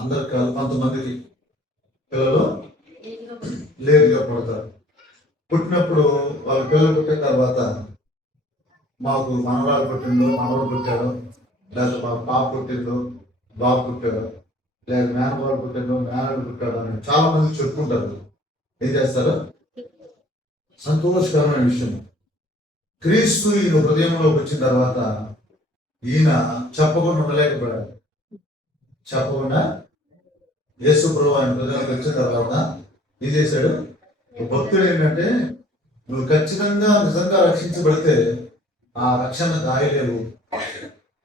అందరికి కొంతమందికి పిల్లలు లేటుగా పుడతారు. పుట్టినప్పుడు వాళ్ళ పిల్లలు పుట్టిన తర్వాత మాకు మనవరాలు పుట్టిండు, మనవడు పుట్టాడు, లేదా మా పాప పుట్టిండు, బాబు పుట్టాడు, లేదా మేనబాబు పుట్టిండు, మేనడు పుట్టాడు అని చాలా మంది చెప్పుకుంటారు. ఏం చేస్తారు? సంతోషకరమైన విషయం. క్రీస్తు ఈయన హృదయంలోకి వచ్చిన తర్వాత ఈయన చెప్పకుండా ఉండలేకపోయాడు. చెప్పకుండా యేసు ప్రభువు ఆయన హృదయంలోకి వచ్చిన తర్వాత ఏం చేశాడు? భక్తుడు ఏంటంటే, నువ్వు ఖచ్చితంగా నిజంగా రక్షించబడితే ఆ రక్షణ దాయలేవు.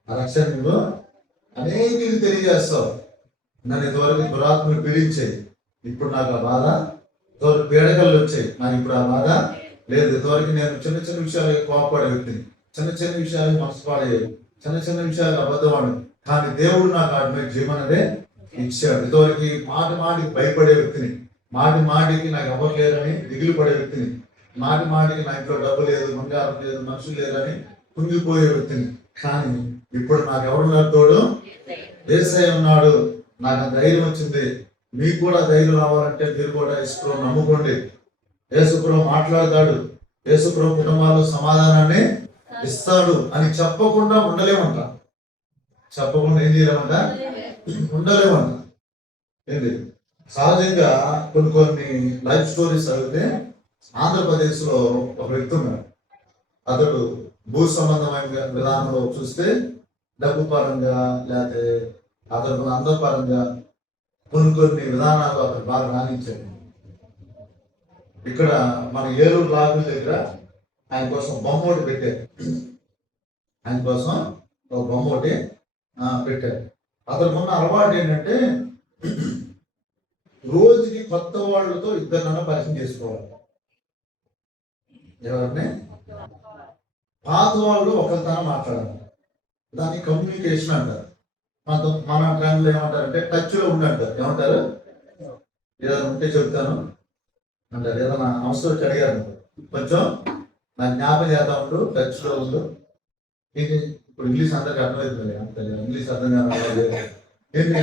ఆ రక్షణ నువ్వు అనేకులకు తెలియజేస్తావు. నన్ను ఇంతవరకు దురాత్మలు పీడించాయి, ఇప్పుడు నాకు ఆ బాధ, ఇంతవరకు పీడకలు వచ్చాయి, నాకు ఇప్పుడు ఆ బాధ లేదు. ఇంతవరకు నేను చిన్న చిన్న విషయాలు కోపపడే వ్యక్తిని, చిన్న చిన్న విషయాలు మనసు పాడేవి, చిన్న చిన్న విషయాలు అబద్ధవాడు. కానీ దేవుడు నాకు ఆత్మ జీవనదే ఇచ్చాడు. ఇంతవరకు మాటి మాటికి భయపడే వ్యక్తిని, మాటి మాటికి నాకు ఎవరు లేరని దిగులు పడే వ్యక్తిని, మాటి మాటికి నా ఇంట్లో డబ్బు లేదు, బంగారం లేదు, మనుషులు లేరని కుంగిపోయే వ్యక్తిని. కానీ ఇప్పుడు నాకు ఎవరున్నారు? తోడు యేసయ్య ఉన్నాడు. నాకు ఆ ధైర్యం వచ్చింది. మీకు కూడా ధైర్యం రావాలంటే మీరు కూడా యేసుప్రభువుని నమ్ముకోండి. యేసుప్రభువు మాట్లాడతాడు, యేసుప్రభువు కుటుంబాల్లో సమాధానాన్ని ఇస్తాడు అని చెప్పకుండా ఉండలేమంట. చెప్పకుండా ఏం చేయలేమంట? ఉండలేమంట. ఏంటి? సహజంగా కొన్ని లైఫ్ స్టోరీస్ చదివితే ఆంధ్రప్రదేశ్లో ఒక వ్యక్తి ఉన్నాడు. అతడు భూ సంబంధమైన విధానంలో చూస్తే డబ్బు పరంగా, లేకపోతే అతను అందం పరంగా కొన్ని విధానాలు అతను బాగా రాణించాడు. ఇక్కడ మన ఏలూరు లాభం దగ్గర ఆయన కోసం బొమ్మ ఒకటి పెట్టారు. ఆయన కోసం ఒక బొమ్మ ఒకటి పెట్టారు. అతనికి ఉన్న అలవాటు ఏంటంటే, రోజుకి కొత్త వాళ్ళతో ఇద్దరినన్నా పరిచయం చేసుకోవాలి. ఎవరిని? పాత వాళ్ళు ఒకరితో మాట్లాడాలి. దాన్ని కమ్యూనికేషన్ అంటారు. మన ట్రెండ్లో ఏమంటారంటే టచ్లో ఉండంటారు. ఏమంటారు? ఏదైనా ఉంటే చెప్తాను అంటారు. ఏదైనా అవసరం వచ్చి అడిగారు, కొంచెం నాకు జ్ఞాపకం చేద్దా ఉండు, టచ్లో ఉండు. ఇప్పుడు ఇంగ్లీష్ అందరికి అర్థమవుతుంది అంతే, ఇంగ్లీష్ అర్థం కాదు. ఏంటి?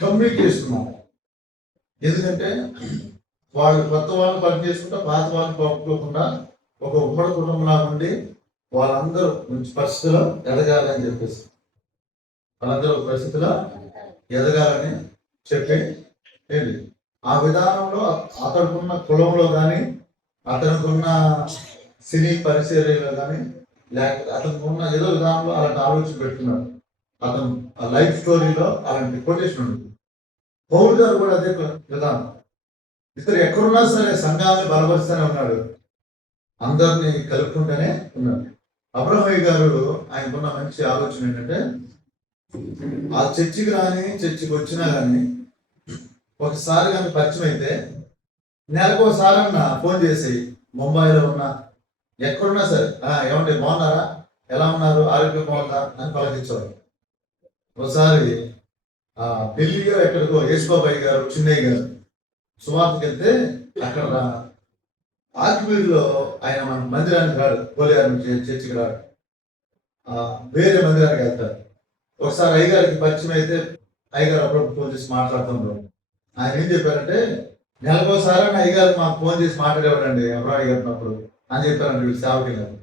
కమ్యూనికేషన్ మాట. ఎందుకంటే వాళ్ళు కొత్త వాళ్ళు పని చేసుకుంటా పాత వాళ్ళు పంపుకోకుండా ఒక ఉమ్మడి కుటుంబంలా ఉండి వాళ్ళందరూ మంచి పరిస్థితిలో ఎదగాలని చెప్పేసి, వాళ్ళందరూ పరిస్థితిలో ఎదగాలని చెప్పి ఏంటి ఆ విధానంలో అతడుకున్న కులంలో కానీ, అతనుకున్న సినీ పరిచర్యలో కానీ, లేకపోతే అతనికి ఉన్న ఏదో విధానంలో అలాంటి ఆలోచన పెట్టుకున్నాడు. అతను ఆ లైఫ్ స్టోరీలో అలాంటి కొటేషన్ ఉంది. పౌలు గారు కూడా అదే విధానం. ఇతరు ఎక్కడున్నా సరే సంఘాలను బలపరుస్తూనే ఉన్నాడు, అందరినీ కలుపుకుంటూనే ఉన్నాడు. అబ్రహయ్య గారు ఆయనకున్న మంచి ఆలోచన ఏంటంటే, ఆ చర్చికి రాని, చర్చికి వచ్చినా కానీ ఒకసారి కానీ పరిచయం అయితే నెలకోసారన్నా ఫోన్ చేసి, ముంబైలో ఉన్నా ఎక్కడున్నా సరే, ఏమంటే బాగున్నారా, ఎలా ఉన్నారు, ఆరోగ్యం బాగుందా అని పలకించేవారు. ఒకసారి ఢిల్లీలో ఎక్కడికో యేసుబాబాయ్ గారు, చిన్నయ్య గారు సువార్తకి వెళ్తే అక్కడ ఆకివీడులో ఆయన మన మందిరానికి రాడు, పోలేరు చర్చికి రాడు, వేరే మందిరానికి వెళ్తారు. ఒకసారి అయ్యగారికి పరిచయం అయితే అయ్యగారు అప్పుడప్పుడు ఫోన్ చేసి మాట్లాడుతుంటారు. ఆయన ఏం చెప్పారంటే, నెలకోసారి అయ్యగారు మాకు ఫోన్ చేసి మాట్లాడేవాడండి అబ్రాహ్మణ్ గారు ఉన్నప్పుడు అని చెప్పారండి. వీళ్ళు సేవకి గారు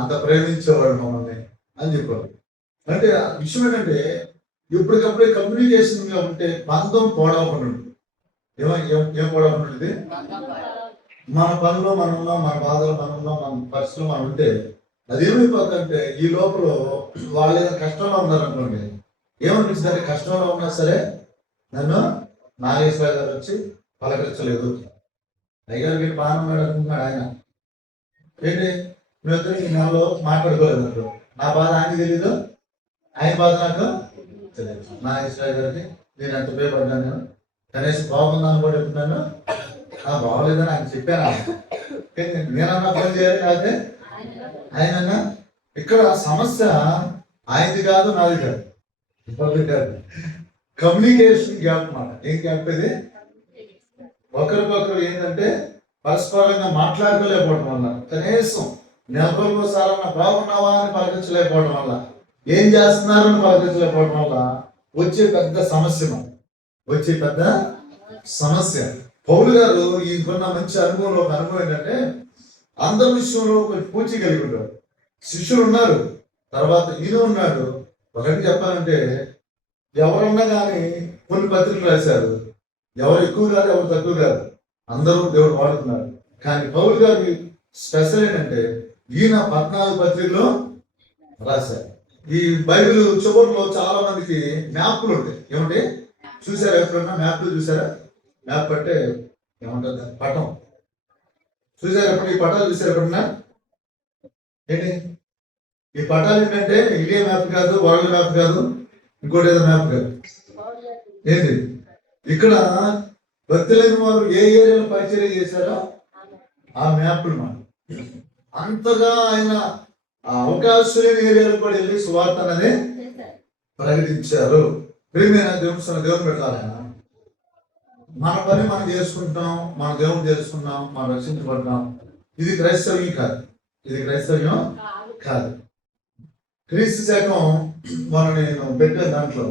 అంత ప్రేమించేవాడు మమ్మల్ని అని చెప్పారు. అంటే విషయం ఏంటంటే, ఎప్పటికప్పుడే కమ్యూనికేషన్గా ఉంటే బంధం పోడవకుండా ఉంటుంది. ఏం పోడవకుండా ఉంటుంది? మన పనిలో మనం ఉన్నాం, మన బాధలో మనం ఉన్నాం, మన పరిస్థితిలో మనం ఉంటే అదేమైపోతుందంటే, ఈ లోపల వాళ్ళు ఏదైనా కష్టంలో ఉన్నారనుకోండి, ఏమనిపిస్తుంది? కష్టంలో ఉన్నా సరే నన్ను నాగేశ్వర గారు వచ్చి పలకరించలేదు, అయ్యగారు వీళ్ళు బాగా ఉన్నాడు అనుకుంటున్నాడు ఆయన. ఏంటి మేమిద్దరు ఈ నెలలో మాట్లాడుకోలేదు, నా బాధ ఆయనకి తెలీదు, ఆయన బాధ నాకు తెలియదు. నాగేశ్వర గారికి నేను ఎంత ఉపయోగపడ్డాను, నేను కనీసం బాగుందని కూడా చెప్తున్నాను, బాగోలేదని ఆయన చెప్పాను. నేనన్నా ఫోన్ చేయాలి, అయితే ఆయన ఇక్కడ సమస్య ఆయనది కాదు, నాది కాదు, కమ్యూనికేషన్ గ్యాప్ మాట. ఏం గ్యాప్ ఇది? ఒకరికొకరు ఏంటంటే పరస్పరంగా మాట్లాడుకోలేకపోవడం వల్ల, కనీసం నెల రోజులకోసారన్నా బాగున్నావా అని పలకరించలేకపోవడం వల్ల, ఏం చేస్తున్నారని పలకరించలేకపోవడం వల్ల వచ్చే పెద్ద సమస్య. వచ్చే పెద్ద సమస్య. పౌలు గారు ఈయనకున్న మంచి అనుభవంలో ఒక అనుభవం ఏంటంటే అందరి విషయంలో కొంచెం పూచి కలిగి ఉంటాడు. శిష్యులు ఉన్నారు, తర్వాత ఈయన ఉన్నాడు. ఒకటి చెప్పాలంటే ఎవరున్నా కానీ కొన్ని పత్రికలు రాశారు. ఎవరు ఎక్కువ కాదు, ఎవరు తక్కువ కాదు, అందరూ దేవుడు వాడుతున్నారు. కానీ పౌలు గారి స్పెషల్ ఏంటంటే ఈయన 14 పత్రికలు రాశారు. ఈ బైబిల్ చివరిలో చాలా మందికి మ్యాప్లు ఉంటాయి. ఏమంటే చూసారా, ఎప్పుడన్నా మ్యాప్లు చూసారా? మ్యాప్ అంటే ఏమంటారు, పటం చూసారు ఎప్పుడు? ఈ పటాలు చూసారు ఎప్పుడన్నా? ఏంటి ఈ పటాలు ఏంటంటే ఇండియా మ్యాప్ కాదు, వరల్డ్ మ్యాప్ కాదు, ఇంకోటి ఏదో మ్యాప్ కాదు. ఏంటి ఇక్కడ భక్తులైన వారు ఏ ఏరియాలో పరిచర్య చేశారో ఆ మ్యాప్లు మాట. అంతగా ఆయన అవకాశం లేని ఏరియాలో కూడా వెళ్ళి సువార్త అనేది ప్రకటించారు. ప్రియమైన దేవుని పెట్టాలి. మన పని మనం చేసుకుంటాం, మన దేవుని తెలుసుకున్నాం, మనం రక్షించబడ్డాం. ఇది క్రైస్తవ్యం కాదు, ఇది క్రైస్తవ్యం కాదు. క్రీస్తు శకం మనం నేను పెట్టిన దాంట్లో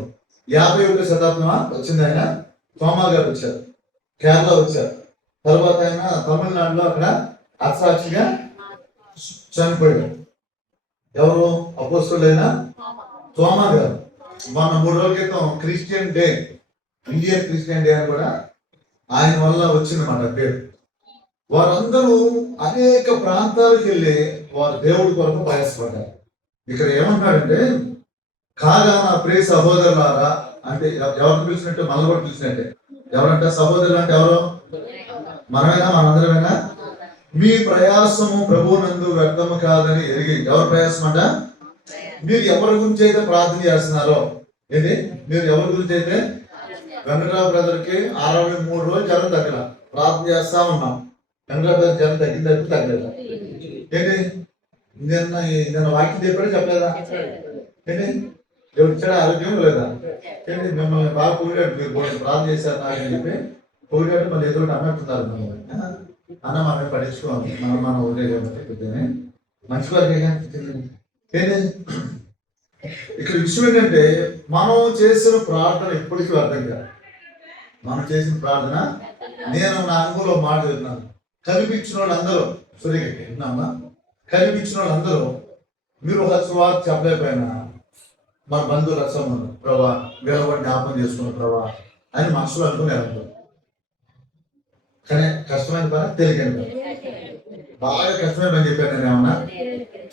51వ శతాబ్దమా వచ్చింది. ఆయన తోమా గారు వచ్చారు, కేరళ వచ్చారు. తర్వాత ఆయన తమిళనాడులో అక్కడ అసాక్షిగా చనిపోయాడు. ఎవరు? అపోస్తలుడైన తోమా గారు. మన 3 రోజుల క్రితం Christian day, Indian Christian day అని కూడా ఆయన వల్ల వచ్చిందన్నమాట పేరు. వారందరూ అనేక ప్రాంతాలకు వెళ్ళి వారు దేవుడి కొరకు ప్రయాసపడ్డారు. ఇక్కడ ఏమంటాడంటే, కాగా నా ప్రియ సహోదరులారా అంటే ఎవరు పిలిచినట్టు మనల్ని కూడా పిలిచినట్టే. ఎవరంటే సహోదరులు అంటే ఎవరు? మనమేనా? మనందరమేనా? మీ ప్రయాసము ప్రభువునందు వ్యర్థము కాదని ఎరిగి. ఎవరి ప్రయాసం అంట? మీరు ఎవరి గురించి అయితే ప్రార్థన చేస్తున్నారో, ఏంటి మీరు ఎవరి గురించి అయితే, వెంకటరావు బ్రదర్కి 63 రోజులు జ్వరం తగ్గల, ప్రార్థన చేస్తా ఉన్నాం. వెంకటరావు బ్రదర్ జ్వరం తగ్గలేదు. ఏంటి నిన్న వాక్యం చెప్పలేదా? ఏంటి ఎవరు ఇచ్చాడా? ఆరోగ్యం లేదా? ఏంటి మిమ్మల్ని బాగా పొగిడాడు, మీరు ప్రార్థన చేశారు అని చెప్పి పొగిడాడు. మళ్ళీ ఎదురు అన్నట్టున్నారు. అన్న మనం పట్టించుకోవాలి, మనం వదిలేదే మంచి వారికి. ఏంటి ఇక్కడ విషయం ఏంటంటే, మనం చేసిన ప్రార్థన ఎప్పటికీ అర్థం కాదు. మనం చేసిన ప్రార్థన, నేను నా అనుభవంలో మాట చెప్తున్నాను. కనిపించిన వాళ్ళు అందరూ విన్నామా? కనిపించిన వాళ్ళు అందరూ మీరు ఒక స్వార్థ చెప్పలేకపోయినా మన బంధువులు రసం ప్రభా వీళ్ళ జ్ఞాపకం చేసుకున్న ప్రభా అని మనసులో అనుకుని వెళ్తారు. కానీ కష్టమైన పని, తేలికైన పని, బాగా కష్టమైన పని చెప్పాను నేను. ఏమన్నా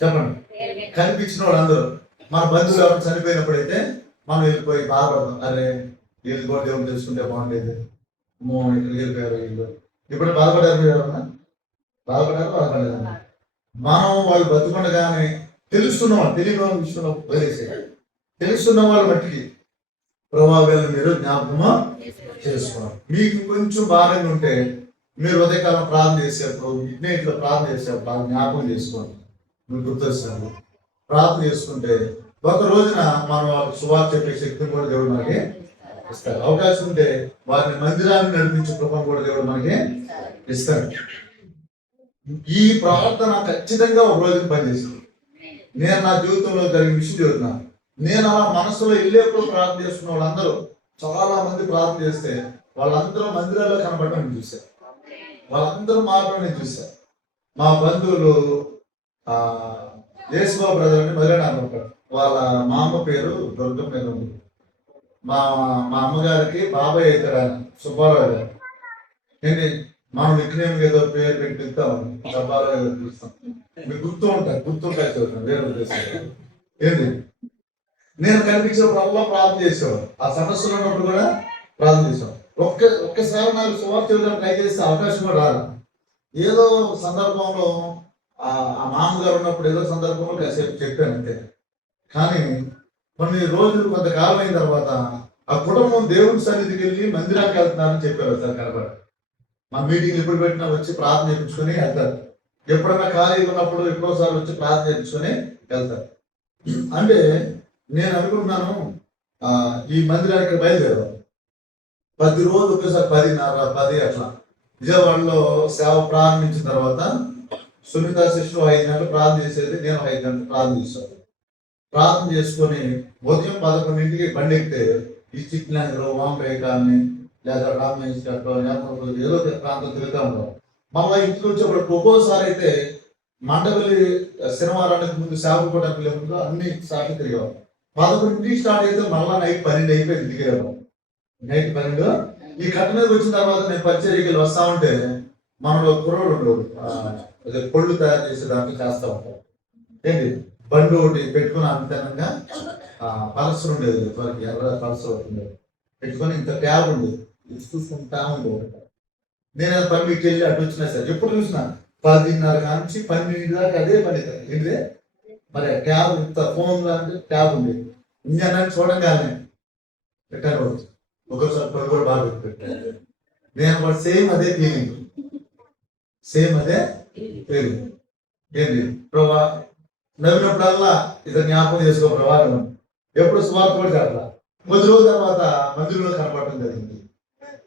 చెప్పండి. కనిపించిన వాళ్ళు అందరూ మన బంధువులు ఎవరు చనిపోయినప్పుడైతే మనం వెళ్ళిపోయి బాధపడతాం. అరే వీళ్ళు కూడా దేవుడు తెలుసుకుంటే బాగుండేది, ఇక్కడికి వెళ్ళిపోయారు వీళ్ళు. ఇప్పుడు బాధపడారు, ఎవరన్నా బాధపడలేదు. మనం వాళ్ళు బతుకుండగానే తెలుస్తున్న వాళ్ళు, తెలియని వాళ్ళ విషయంలో వదిలేసేయాలి. తెలుస్తున్న వాళ్ళ మట్టికి ప్రభావాలను మీరు జ్ఞాపకమా చేసుకోవాలి. మీకు కొంచెం భారంగా ఉంటే మీరు ఉదయకాలం ప్రార్థన చేసేప్పుడు, ఇట్లా ప్రార్థన చేసేప్పుడు బాగా జ్ఞాపకం చేసుకోండి. మీరు గుర్తొచ్చినప్పుడు ప్రార్థన చేసుకుంటే ఒక రోజున మనం వాళ్ళకి సువార్త చెప్పే శక్తిని కూడా దేవుడు మనకి ఇస్తారు. అవకాశం ఉంటే వారిని మందిరాన్ని నడిపించే కృపను కూడా దేవుడు మనకి ఇస్తారు. ఈ ప్రార్థన ఖచ్చితంగా ఒక రోజుకి పనిచేస్తుంది. నేను నా జీవితంలో జరిగిన విషయం చెబుతున్నాను. నేను అలా మనసులో వెళ్ళేప్పుడు ప్రార్థన చేస్తున్న వాళ్ళందరూ, చాలా మంది ప్రార్థన చేస్తే వాళ్ళందరూ మందిరాల్లో కనబడడం నేను చూశాను. వాళ్ళందరూ మారడం నేను చూశాను. మా బంధువులు యేసుబాబు బ్రదర్ అని మరేనా, వాళ్ళ మా అమ్మ పేరు దుర్గం మీద ఉంది. మా అమ్మగారికి బాబాయ్ అవుతాడు ఆయన, సుబ్బారావు గారు. ఏంటి మనం నిక్నేమ్ ఏదో పేరు పెట్టి పిలుస్తాం, సుబ్బారావు ఏదో పిలుస్తాం. మీకు గుర్తుంటాయి చూడండి వేరే ఉద్దేశం. ఏంటి నేను కనిపించినప్పుడు అల్లా ప్రార్థన చేసేవాడు. ఆ సమస్యలు ఉన్నప్పుడు కూడా ప్రార్థన చేసేవాడు. ఒక్కసారి నాకు సువార్త చేయడానికి ట్రై చేసే అవకాశం కూడా రాదు. ఏదో సందర్భంలో ఆ మామగారు ఉన్నప్పుడు ఏదో సందర్భంలో కాసేపు చెప్పాను అంతే. కానీ కొన్ని రోజులు కొంతకాలం అయిన తర్వాత ఆ కుటుంబం దేవుడి సన్నిధికి వెళ్ళి మందిరానికి వెళ్తున్నారని చెప్పారు సార్ కనబడి. మా మీటింగ్ ఎప్పుడు పెట్టినా వచ్చి ప్రార్థన చేయించుకొని వెళ్తారు. ఎప్పుడన్నా ఖాళీగా ఉన్నప్పుడు ఎప్పుడోసారి వచ్చి ప్రార్థన చేయించుకొని వెళ్తారు. అంటే నేను అనుకుంటున్నాను ఈ మందిరానికి బయలుదేరాం 10 రోజులు ఒకేసారి 10:30, 10 అట్లా విజయవాడలో సేవ ప్రారంభించిన తర్వాత సునీత శిష్యులు 5 గంటలు ప్రార్థన చేసేది, నేను 5 గంటలు ప్రార్థన చేశాను. ప్రార్థన చేసుకొని ఉదయం 11ంటికి బండి ఎక్కితే ఈ చిట్నగర్ వాంపే కాలనీ లేదా రామేష్ గట్టో ఏదో ప్రాంతం తిరుగుతూ ఉంటాం. మళ్ళీ ఇంటికి వచ్చేప్పుడు ఒక్కోసారి అయితే మండపల్లి శనివారానికి ముందు సేవకోవడానికి వెళ్ళే ముందు అన్ని సార్లు తిరిగేవాళ్ళం. 11 స్టార్ట్ అయితే మళ్ళీ నైట్ 12 అయిపోయింది దిగేవాళ్ళం. నైట్ 12 ఈ కట్ట మీద వచ్చిన తర్వాత నేను పరిచర్యకి వస్తా ఉంటే మనలో కుర్రోడు ఉండేవాడు, అదే పళ్ళు తయారు చేసే దాంట్లో చేస్తా ఉంటాం. ఏంటి బండి ఒకటి పెట్టుకుని అంతేనంగా పల్సర్ ఉండేది, వారికి ఎర్ర పల్సర్ ఉండేది పెట్టుకొని ఇంత ట్యాబ్ ఉండేది, ఇది చూసుకుంటా ఉండేది. నేను అది పనికి వెళ్ళి అటు వచ్చినా సరే ఎప్పుడు చూసినా 10:30 నుంచి 12 దాకా అదే పని. ఏంటిదే మరి ట్యాబ్ ఇంత ఫోన్ అంటే ట్యాబ్ ఉండేది. ఇంజన్ చూడంగానే పెట్టాను, ఒకసారి పని కూడా బాగా పెట్టాను. నేను కూడా సేమ్ అదే ఫీలింగ్, సేమ్ అదే ఫీలింగ్. ఏంటి ప్రభా నవ్వినప్పుడల్లా ఇతను జ్ఞాపకం చేసుకో ప్రభావం. ఎప్పుడు సువార్త కూడా చెప్పాల. కొద్ది రోజుల తర్వాత మందిరంలో కనపడటం జరిగింది.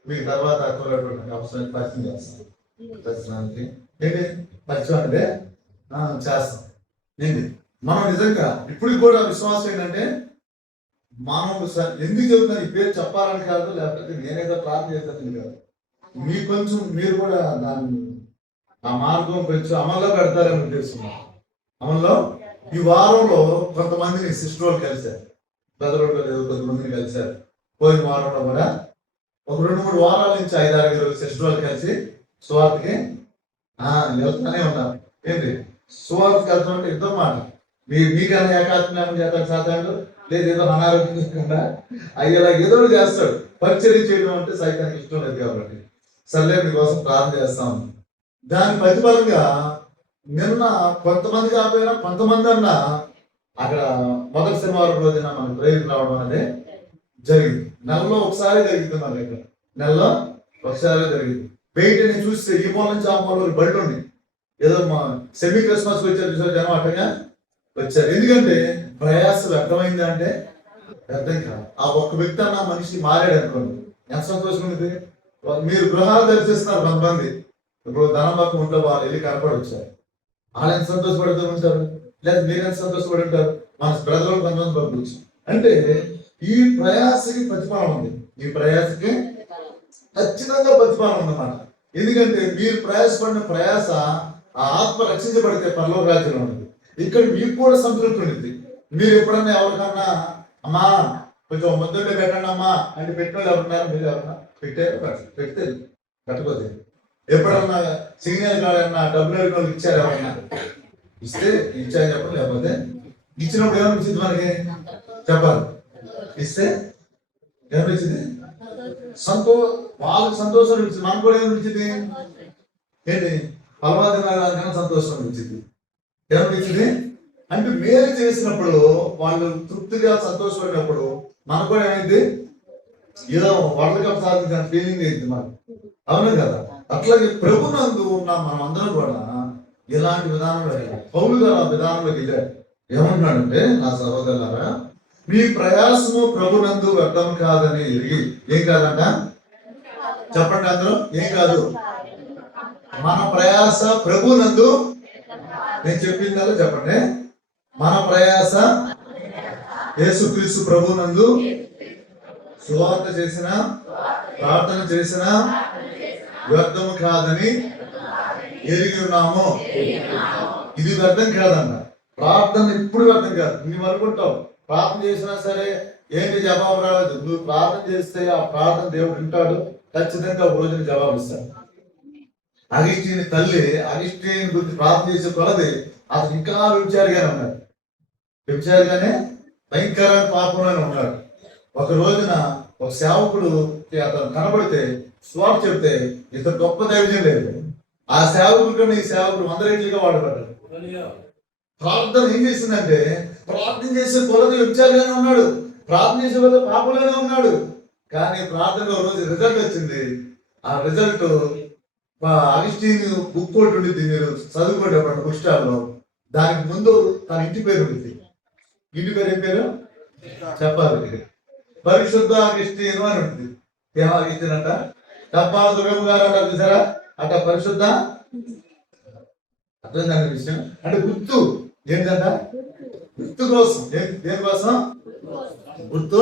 మీకు తర్వాత అవసరం పరిచయం చేస్తాం. దర్శనానికి ఏంటి పరిచయం అంటే చేస్తాం. ఏంటి మనం నిజంగా ఇప్పుడు కూడా విశ్వాసం ఏంటంటే మనం ఎందుకు చెబుతాను ఈ పేరు చెప్పాలని కాదు, లేకపోతే నేనేదో ప్రార్థన చేస్తాను కాదు. మీకు కొంచెం మీరు కూడా దాన్ని ఆ మార్గం కొంచెం అమల్లో పెడతారని ఉద్దేశం. అమల్లో ఈ వారంలో కొంతమందిని సిస్టర్ కలిశారు, పెద్దరోడ్లో లేదు కొంతమందిని కలిశారు. పోయిన వారంలో కూడా ఒక 2-3 వారాల నుంచి 5-6 సిస్టర్ కలిసి సువార్తకి వెళ్తూనే ఉన్నారు. ఏంటి సువార్తకి వెళ్తామంటే ఇద్దరు మాట మీకన్నా ఏకాత్మ్యానం చేస్తాడు సాతానుడు, లేదు ఏదో అనారోగ్యం లేకుండా అయ్యేలా ఏదో చేస్తాడు. పరిచర్య చేయడం అంటే సైతానికి ఇష్టం లేదు కాబట్టి సర్లే మీకోసం ప్రార్థన చేస్తాం. దాని ప్రతిఫలంగా నిన్న కొంతమంది కాకపోయినా కొంతమంది అన్నా అక్కడ మొదటి శనివారం రోజున మనకు ప్రేరణ రావడం అనేది జరిగింది. నెలలో ఒకసారి జరిగింది, మన దగ్గర నెలలో ఒకసారి జరిగింది. బయట నేను చూస్తే ఈ మూల నుంచి ఆ మూల బయట ఉండి ఏదో మా సెమీ క్రిస్మస్కి వచ్చారు జనం అట్టగా వచ్చారు. ఎందుకంటే ప్రయాసం వ్యర్థమైంది అంటే వ్యర్థం కాదు. ఆ ఒక్క వ్యక్తి అన్న మనిషి మారాడు అనుకోండి ఎంత సంతోషం ఉంది. మీరు గృహాలు దర్శిస్తున్నారు కొంతమంది, ఇప్పుడు ధనం పక్క ఉంటే వాళ్ళు వెళ్ళి కనపడి వచ్చారు, వాళ్ళు ఎంత సంతోషపడుతూ ఉంటారు, లేదా మీరు ఎంత సంతోషపడి ఉంటారు. మన బ్రదర్లు కొంతమంది పంపించి అంటే ఈ ప్రయాసకి ప్రతిఫలం ఉంది, ఈ ప్రయాసకి ఖచ్చితంగా ప్రతిఫలం ఉందన్నమాట. ఎందుకంటే మీరు ప్రయాసపడిన ప్రయాస ఆ ఆత్మ రక్షించబడితే పరలోక రాజ్యంలో ఉంటుంది. ఇక్కడ మీకు కూడా సంతృప్తి ఉంటుంది. మీరు ఎప్పుడన్నా ఎవరికన్నా అమ్మా కొంచెం ముద్దుంటే పెట్టండి అమ్మా అంటే పెట్టిన వాళ్ళు ఎవరున్నారు, మీరు ఎవరన్నా పెట్టారు, పెడితే కట్టుకోతే. ఎప్పుడన్నా సిగ్నల్ కాడన్నా డబ్బులు అడిగిన వాళ్ళు ఇచ్చారు, ఎవరన్నా ఇస్తే ఇచ్చారు చెప్పండి. లేకపోతే ఇచ్చినప్పుడు ఏమనిపించింది మనకి చెప్పాలి, ఇస్తే ఏమనిపించింది వాళ్ళకి సంతోషం అనిపించింది, మనకు కూడా ఏమనిపించింది ఏంటి ఫలవాదన సంతోషం అనిపించింది. ఏమనిపించింది అంటే మేలు చేసినప్పుడు వాళ్ళు తృప్తిగా సంతోషపడినప్పుడు మనకు కూడా ఏమైంది ఏదో వరల్డ్ కప్ సాధించిన ఫీలింగ్ అయింది మనకు, అవును కదా. అట్లాగే ప్రభునందు ఉన్న మనం అందరం కూడా ఇలాంటి విధానంలో పౌలు గారు ఆ విధానంలోకి వెళ్ళారు. ఏమంటున్నాడంటే నా సహోదరులారా మీ ప్రయాసము ప్రభునందు వ్యర్థం కాదని ఎరిగి ఏం కాదంట చెప్పండి అందరూ, ఏం కాదు మన ప్రయాస ప్రభునందు. నేను చెప్పిందో చెప్పండి, మన ప్రయాస యేసుక్రీస్తు ప్రభునందు సువార్త చేసిన ప్రార్థన చేసిన వ్యర్థము కాదని ఎరిగి ఉన్నాము. ఇది వ్యర్థం కాదన్న, ప్రార్థన ఎప్పుడు వ్యర్థం కాదు. నువ్వు అనుకుంటావు ప్రార్థన చేసినా సరే ఏంటి జవాబు రాలేదు, నువ్వు ప్రార్థన చేస్తే ఆ ప్రార్థన దేవుడు వింటాడు, ఖచ్చితంగా ఒక రోజున జవాబు ఇస్తాడు. అగిష్టిని తల్లి అగిష్టిని గురించి ప్రార్థన చేసే కొలది అతను ఇంకా వ్యభిచారిగానే ఉన్నాడు, వ్యభిచారిగానే భయంకరమైన పాపంలోనే ఉన్నాడు. ఒక రోజున ఒక సేవకుడు అతను కనబడితే స్వార్థ చెప్తే ఇతను గొప్ప ధైర్యం లేదు, ఆ సేవకుడు కన్నా ఈ సేవకుడు 100 రెట్లుగా వాడబడ్డాడు. ప్రార్థన ఏం చేసిందంటే ప్రార్థన చేసే కొలది వ్యభిచారిగానే ఉన్నాడు, ప్రార్థన చేసే కొలది పాపంలోనే ఉన్నాడు. కానీ ప్రార్థనలో రోజు రిజల్ట్ వచ్చింది. ఆ రిజల్ట్ అగిస్టీన్ బుక్ ఒకటి ఉండింది, మీరు చదువుకోండి అప్పుడు బుక్ స్టాల్ లో. దానికి ముందు తన ఇంటి పేరు ఉండింది. ఇంటి పేరు ఏం పేరు చెప్పాలి, పరిశుద్ధ అగిస్టీన్ అని ఉంటుంది. ఏమో అగిస్టీన్ అంట తప్పాల దుర్గమ్మ గారు అంటారు చూసారా, అట్ట పరిశుద్ధ. అర్థం కాని విషయం అంటే గుర్తు ఏంటంట, గుర్తు కోసం. దేనికోసం? గుర్తు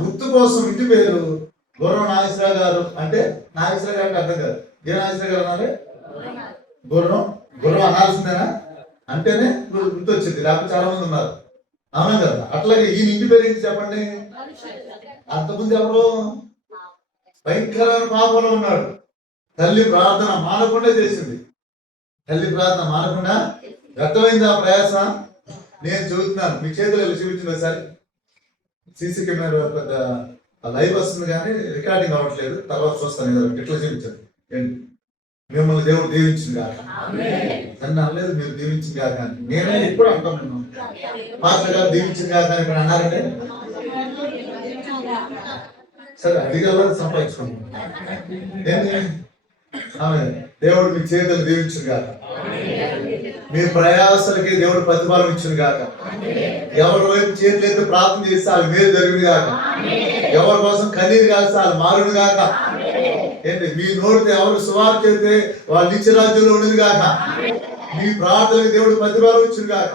గుర్తు కోసం ఇంటి పేరు గుర్రం నాగేశ్వరరావు గారు అంటే నాగేశ్వర గారికి అర్థం కాదు. ఏ నాగేశ్వర గారు అన్నారు? గుర్రం గుర్రం అనాల్సిందేనా అంటేనే గుర్తు వచ్చింది. లేకపోతే చాలా మంది ఉన్నారు, అవునా కదా? అట్లాగే ఈయన ఇంటి పేరు ఏంటి చెప్పండి? అంతకుముందు ఎవరు? భయంకరమైన పాపంలో ఉన్నాడు. తల్లి ప్రార్థన మానకుండా చేసింది. తల్లి ప్రార్థన మానకుండా వ్యర్థమైంది ఆ ప్రయాస. నేను చూస్తున్నాను, మీ చేతులు చూపించింది ఒకసారి. సీసీ కెమెరా పెద్ద లైవ్ వస్తుంది కానీ రికార్డింగ్ అవ్వట్లేదు, తర్వాత చూస్తాను. ఎట్లా చూపించారు ఏంటి? మిమ్మల్ని దేవుడు దీవించింది కాక నన్ను అనలేదు, మీరు దీవించింది కాక అని. నేనే ఎప్పుడు అంటాను, నేను పాత్ర గారు దీవించింది కాక అని ఇక్కడ అన్నారంటే సరే అడిగల సంపాదించుకున్నాను. దేవుడు మీ చేతులు దీవించింది కాక, మీ ప్రయాసలకి దేవుడు ప్రతిఫలం ఇచ్చింది కాక, ఎవరి వైపు చేతులు అయితే ప్రార్థన చేస్తే వాళ్ళు మేలు జరిగింది కాక, ఎవరి కోసం కన్నీరు కాస్తే వాళ్ళు మారుడు కాక, ఏంటి మీ నోటితో ఎవరు సువార్త చేస్తే వాళ్ళు నిత్య రాజ్యంలో ఉండేది కాక, మీ ప్రార్థనకి దేవుడు ప్రతిఫలం ఇచ్చింది కాక.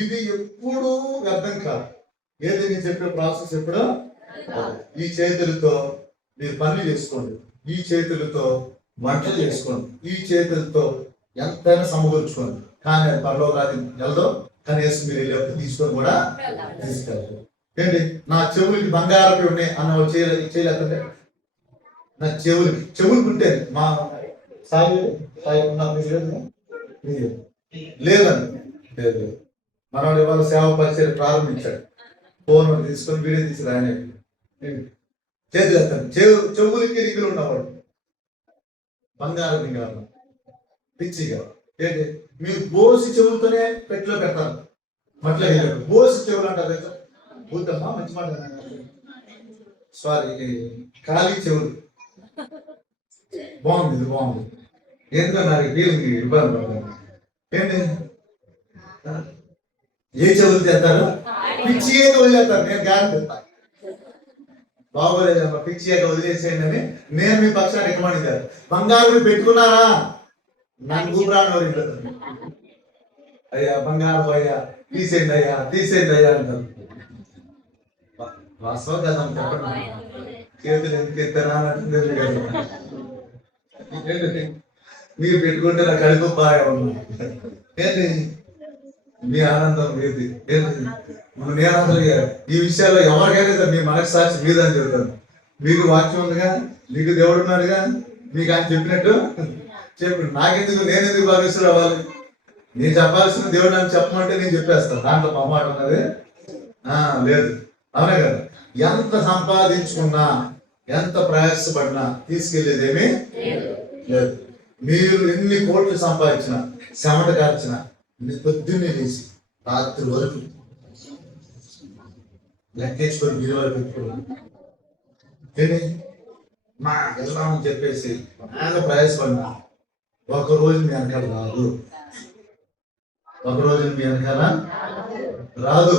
ఇది ఎప్పుడు వ్యర్థం కాదు. ఏది నేను చెప్పే ప్రాసెస్ ఎప్పుడు? ఈ చేతులతో మీరు పనులు చేసుకోండి, ఈ చేతులతో వంటలు చేసుకోండి, ఈ చేతులతో ఎంతైనా సమకూర్చుకోండి. కానీ అది పరలోక రాజ్యం వెళ్దో కనీసం మీరు వెళ్ళేప్పుడు తీసుకొని కూడా తీసుకెళ్ళారు. ఏంటి నా చెవులకి బంగారపై ఉన్నాయి అన్న చేయలేదంటే, నా చెవులు ఉంటే మా సాయి లేదండి లేదు. మనవాడు ఇవాళ సేవ పరిచయం ప్రారంభించాడు. ఫోన్ తీసుకొని వీడియో తీసి ఆయన చేతులు ఎత్తాను. చెవులకి రింగులు ఉన్నవాడు బంగారం రింగారు పిచ్చిగా. ఏంటి మీరు బోసి చెవులతోనే పెట్టిలో పెడతారు, మట్ల బోసి చెవులు అంటారు. భూతమ్మా మంచి మాట, సారీ ఖాళీ చెవులు. బాగుంది, ఇది బాగుంది. ఎందుకంటే నాకు ఫీలింగ్ ఇబ్బంది పడతాను. ఏంటి ఏ చెవులు చేస్తారు? పిచ్చి ఏదో వదిలేస్తారు. నేను గ్యారెంటీ బాగోలేదమ్మా, పిచ్చి ఏదో వదిలేసేయండి అని నేను మీ పక్షాన్ని రికమెండ్. బంగారు పెట్టుకున్నారా? నాకు ఊపిరాను అయ్యా బంగారు అయ్యా తీసేయండి అయ్యా తీసేయండి అయ్యా అంటారు. వాస్తవం కదా చెప్పండి. చేతులు ఎందుకు ఎత్తారా అంటుంది కదా. మీరు పెట్టుకుంటే నాకు కడుపు బాగా ఉన్నా. ఏంటి మీ ఆనందం మీది. ఏంటి నేను ఈ విషయాల్లో ఎవరికైనా సరే మీ మనస్సాక్షి మీద అని చెబుతాను. మీకు వాక్యం ఉందిగా, మీకు దేవుడు ఉన్నాడుగా, మీకు ఆయన చెప్పినట్టు చెప్పు. నాకెందుకు, నేనెందుకు భావిస్తులు అవ్వాలి? నేను చెప్పాల్సిన దేవుడు నాకు చెప్పమంటే నేను చెప్పేస్తాను. దాంట్లో మా మాట ఉన్నది లేదు, అవునే కదా? ఎంత సంపాదించుకున్నా ఎంత ప్రయాసపడినా తీసుకెళ్లేది ఏమీ లేదు. మీరు ఎన్ని కోట్లు సంపాదించినా చెమట కార్చిన పొద్దున్నే లేచి రాత్రి వరకు లెక్కేసుకొని మీరు వరకు పెట్టుకోండి. మా వెళ్దామని చెప్పేసి బాగా ప్రయాసపడినా ఒకరోజు మీ వెనకాల రాదు, ఒకరోజు మీ వెనకాల రాదు.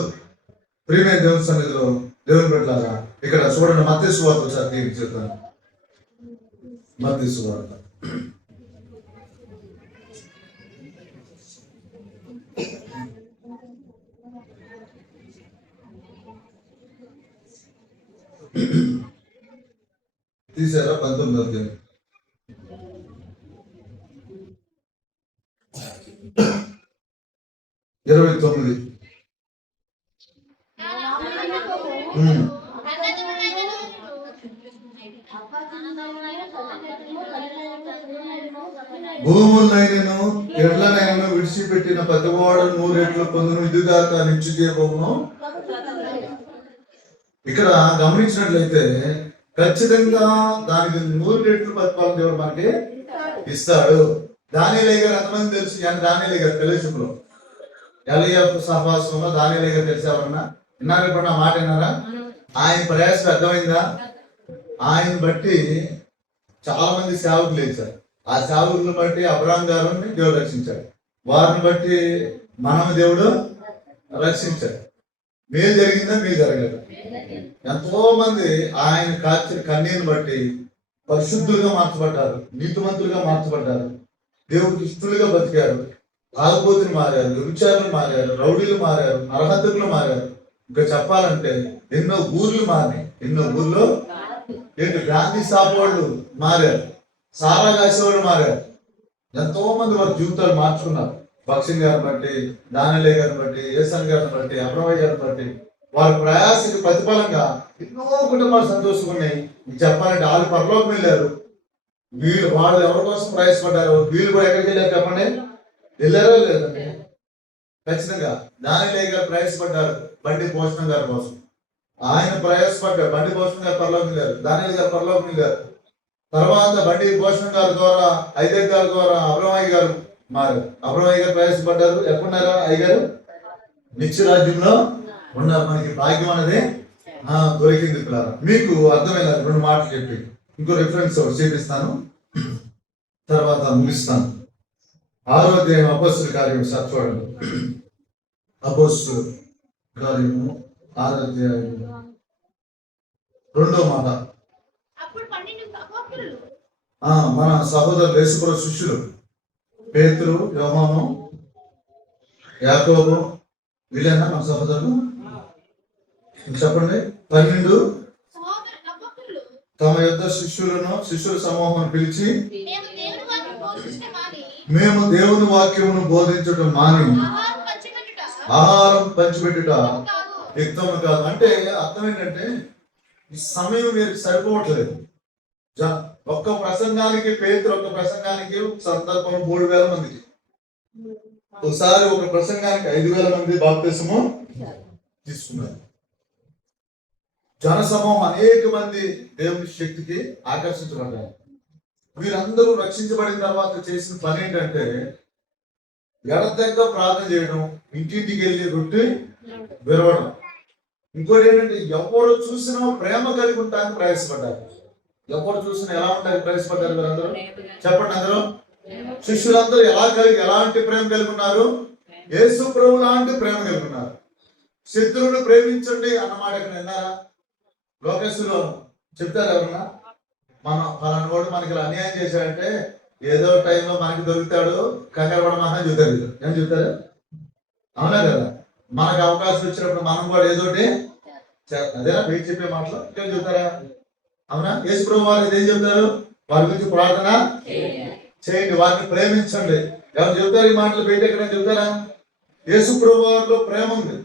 ప్రియమైన దేవుని సన్నిధిలో దేవుని పెట్టాలా ఇక్కడ చూడండి. మత్తయి సువార్త ఒకసారి తీర్చేస్తాను. మత్తయి సువార్త తీసారా? 19 29. భూములైనను ఎడ్లనైనను విడిచిపెట్టిన ప్రతివాడు 100 రెట్లు పొందును, ఇదిగాక నిత్య జీవమును. ఇక్కడ గమనించినట్లయితే ఖచ్చితంగా దానికి 100 రెట్లు ప్రతిఫలం దేవుడు మనకి ఇస్తాడు. దానియేలు గారు ఎంతమంది తెలుసు? దానియేలు గారు ఫెలోషిప్ లో ఎల్ఐఎఫ్ సహవాసంలో దానియేలు గారు తెలిసేవారన్నా విన్నారు? ఇప్పుడు నా మాట విన్నారా? ఆయన ప్రయాసం అర్థమైందా? ఆయన బట్టి చాలా మంది సేవకులు లేచారు. ఆ సేవకులను బట్టి అబ్రహాం గారిని దేవుడు రక్షించాడు, వారిని బట్టి మనం దేవుడు రక్షించాడు. మేలు జరిగిందా? మేలు జరగలేదు. ఎంతో మంది ఆయన కాచిన కన్నీరుని బట్టి పరిశుద్ధులుగా మార్చబడ్డారు, నీతిమంతులుగా మార్చబడ్డారు, దేవుడికి ఇష్టలుగా బతికారు. తాగుబోతులు మారారు, వ్యభిచారులు మారారు, రౌడీలు మారారు, నరహంతకులు మారారు. ఇంకా చెప్పాలంటే ఎన్నో ఊర్లు మారినాయి. ఎన్నో ఊర్లు ఏంటి గాంధీ షాప్ వాళ్ళు మారారు, సారా కాసేవాళ్ళు మారారు. ఎంతో మంది వారి జీవితాలు మార్చుకున్నారు. భక్సింగ్ గారిని బట్టి, దానిలే గారిని బట్టి, ఏసన్ గారిని బట్టి, అబ్రమయ్య గారిని బట్టి వారి ప్రయాసకి ప్రతిఫలంగా ఎన్నో కుటుంబాలు సంతోషంగా ఉన్నాయి. చెప్పాలంటే వాళ్ళు పరలోకం వెళ్ళారు. వాళ్ళు ఎవరి కోసం ప్రయాసపడ్డారు? వీళ్ళు కూడా ఎక్కడికి వెళ్ళారు చెప్పండి? వెళ్ళారో లేదండి? ఖచ్చితంగా దానిలే గారు ప్రయాసపడ్డారు బండి భూషణం గారి కోసం. ఆయన ప్రయాసపడ్డారు. బండి భూషణం గారు పరలోకం వెళ్ళారు, దానిలే గారు పరలోకం వెళ్ళారు. తర్వాత బండి భూషణం గారి ద్వారా, ఐదే గారి ద్వారా అబ్రమయ్య గారు మారు. అబ్రమయ్య గారు ప్రయాసపడ్డారు. ఎక్కడున్నారా అయ్యగారు? నిత్య రాజ్యంలో ఉన్నారు. మనకి భాగ్యం అనేది దొరికింది పిల్లలు. మీకు అర్థమైన రెండు మాటలు చెప్పి ఇంకో రిఫరెన్స్ చేపిస్తాను, తర్వాత ముగిస్తాను. 6వ అధ్యాయం అపోస్తలుల కార్యం చూడండి. అపోస్తలుల కార్యము 6వ అధ్యాయం 2వ మాట. మన సహోదరులు యేసుప్రభు శిష్యులు పేతురు, యోహాను, యాకోబు వీళ్ళేనా మన సహోదరులు? చెప్పండి. 12 తమ యొద్ద శిష్యుల సమూహం పిలిచి, మేము దేవుని వాక్యమును బోధించడం మాని ఆహారం పంచిపెట్టుట యుక్తము కాదు. అంటే అర్థం ఏంటంటే ఈ సమయం మీరు సరిపోవట్లేదు. ఒక్క ప్రసంగానికి పేతురు, ఒక్క ప్రసంగానికి సందర్భం 3000 మందికి, ఒకసారి ఒక ప్రసంగానికి 5000 మంది బాప్తిసము తీసుకున్నారు. జనసమూహం అనేక మంది దేవుని శక్తికి ఆకర్షించబడ్డారు. వీరందరూ రక్షించబడిన తర్వాత చేసిన పని ఏంటంటే ఎడతెగ ప్రార్థన చేయడం, ఇంటింటికి వెళ్ళి రొట్టి విరవడం. ఇంకోటి ఏంటంటే ఎవరు చూసినా ప్రేమ కలిగి ఉంటానికి ప్రయాసపడ్డారు. ఎవరు చూసినా ఎలా ఉంటానికి ప్రయాసపడ్డారు వీరందరూ? చెప్పండి అందరూ. శిష్యులందరూ ఎలాంటి ప్రేమ కలిగి ఉన్నారు? యేసు ప్రభు లాంటి ప్రేమ కలిగి ఉన్నారు. శత్రువును ప్రేమించండి అన్నమాట ఎక్కడ విన్నారా? లోకేశ్వరులో చెప్తారు ఎవరన్నా? మనం ఫలానా వాడు మనకి అన్యాయం చేశాడంటే ఏదో టైంలో మనకి దొరుకుతాడు, కంగారు పడమని చెబుతారు. ఏం చెప్తారు? అవునా కదా? మనకు అవకాశం వచ్చినప్పుడు మనం కూడా ఏదోటి అదేనా మీరు చెప్పే మాటలు ఏం చెప్తారా? అవునా? యేసు ప్రభు వారు ఏం చెప్తారు? వారి గురించి ప్రార్థన చేయండి, వారిని ప్రేమించండి. ఎవరు చెప్తారు ఈ మాటలు? బయట ఎక్కడైనా చెప్తారా? యేసు ప్రభు వారిలో ప్రేమ ఉంది.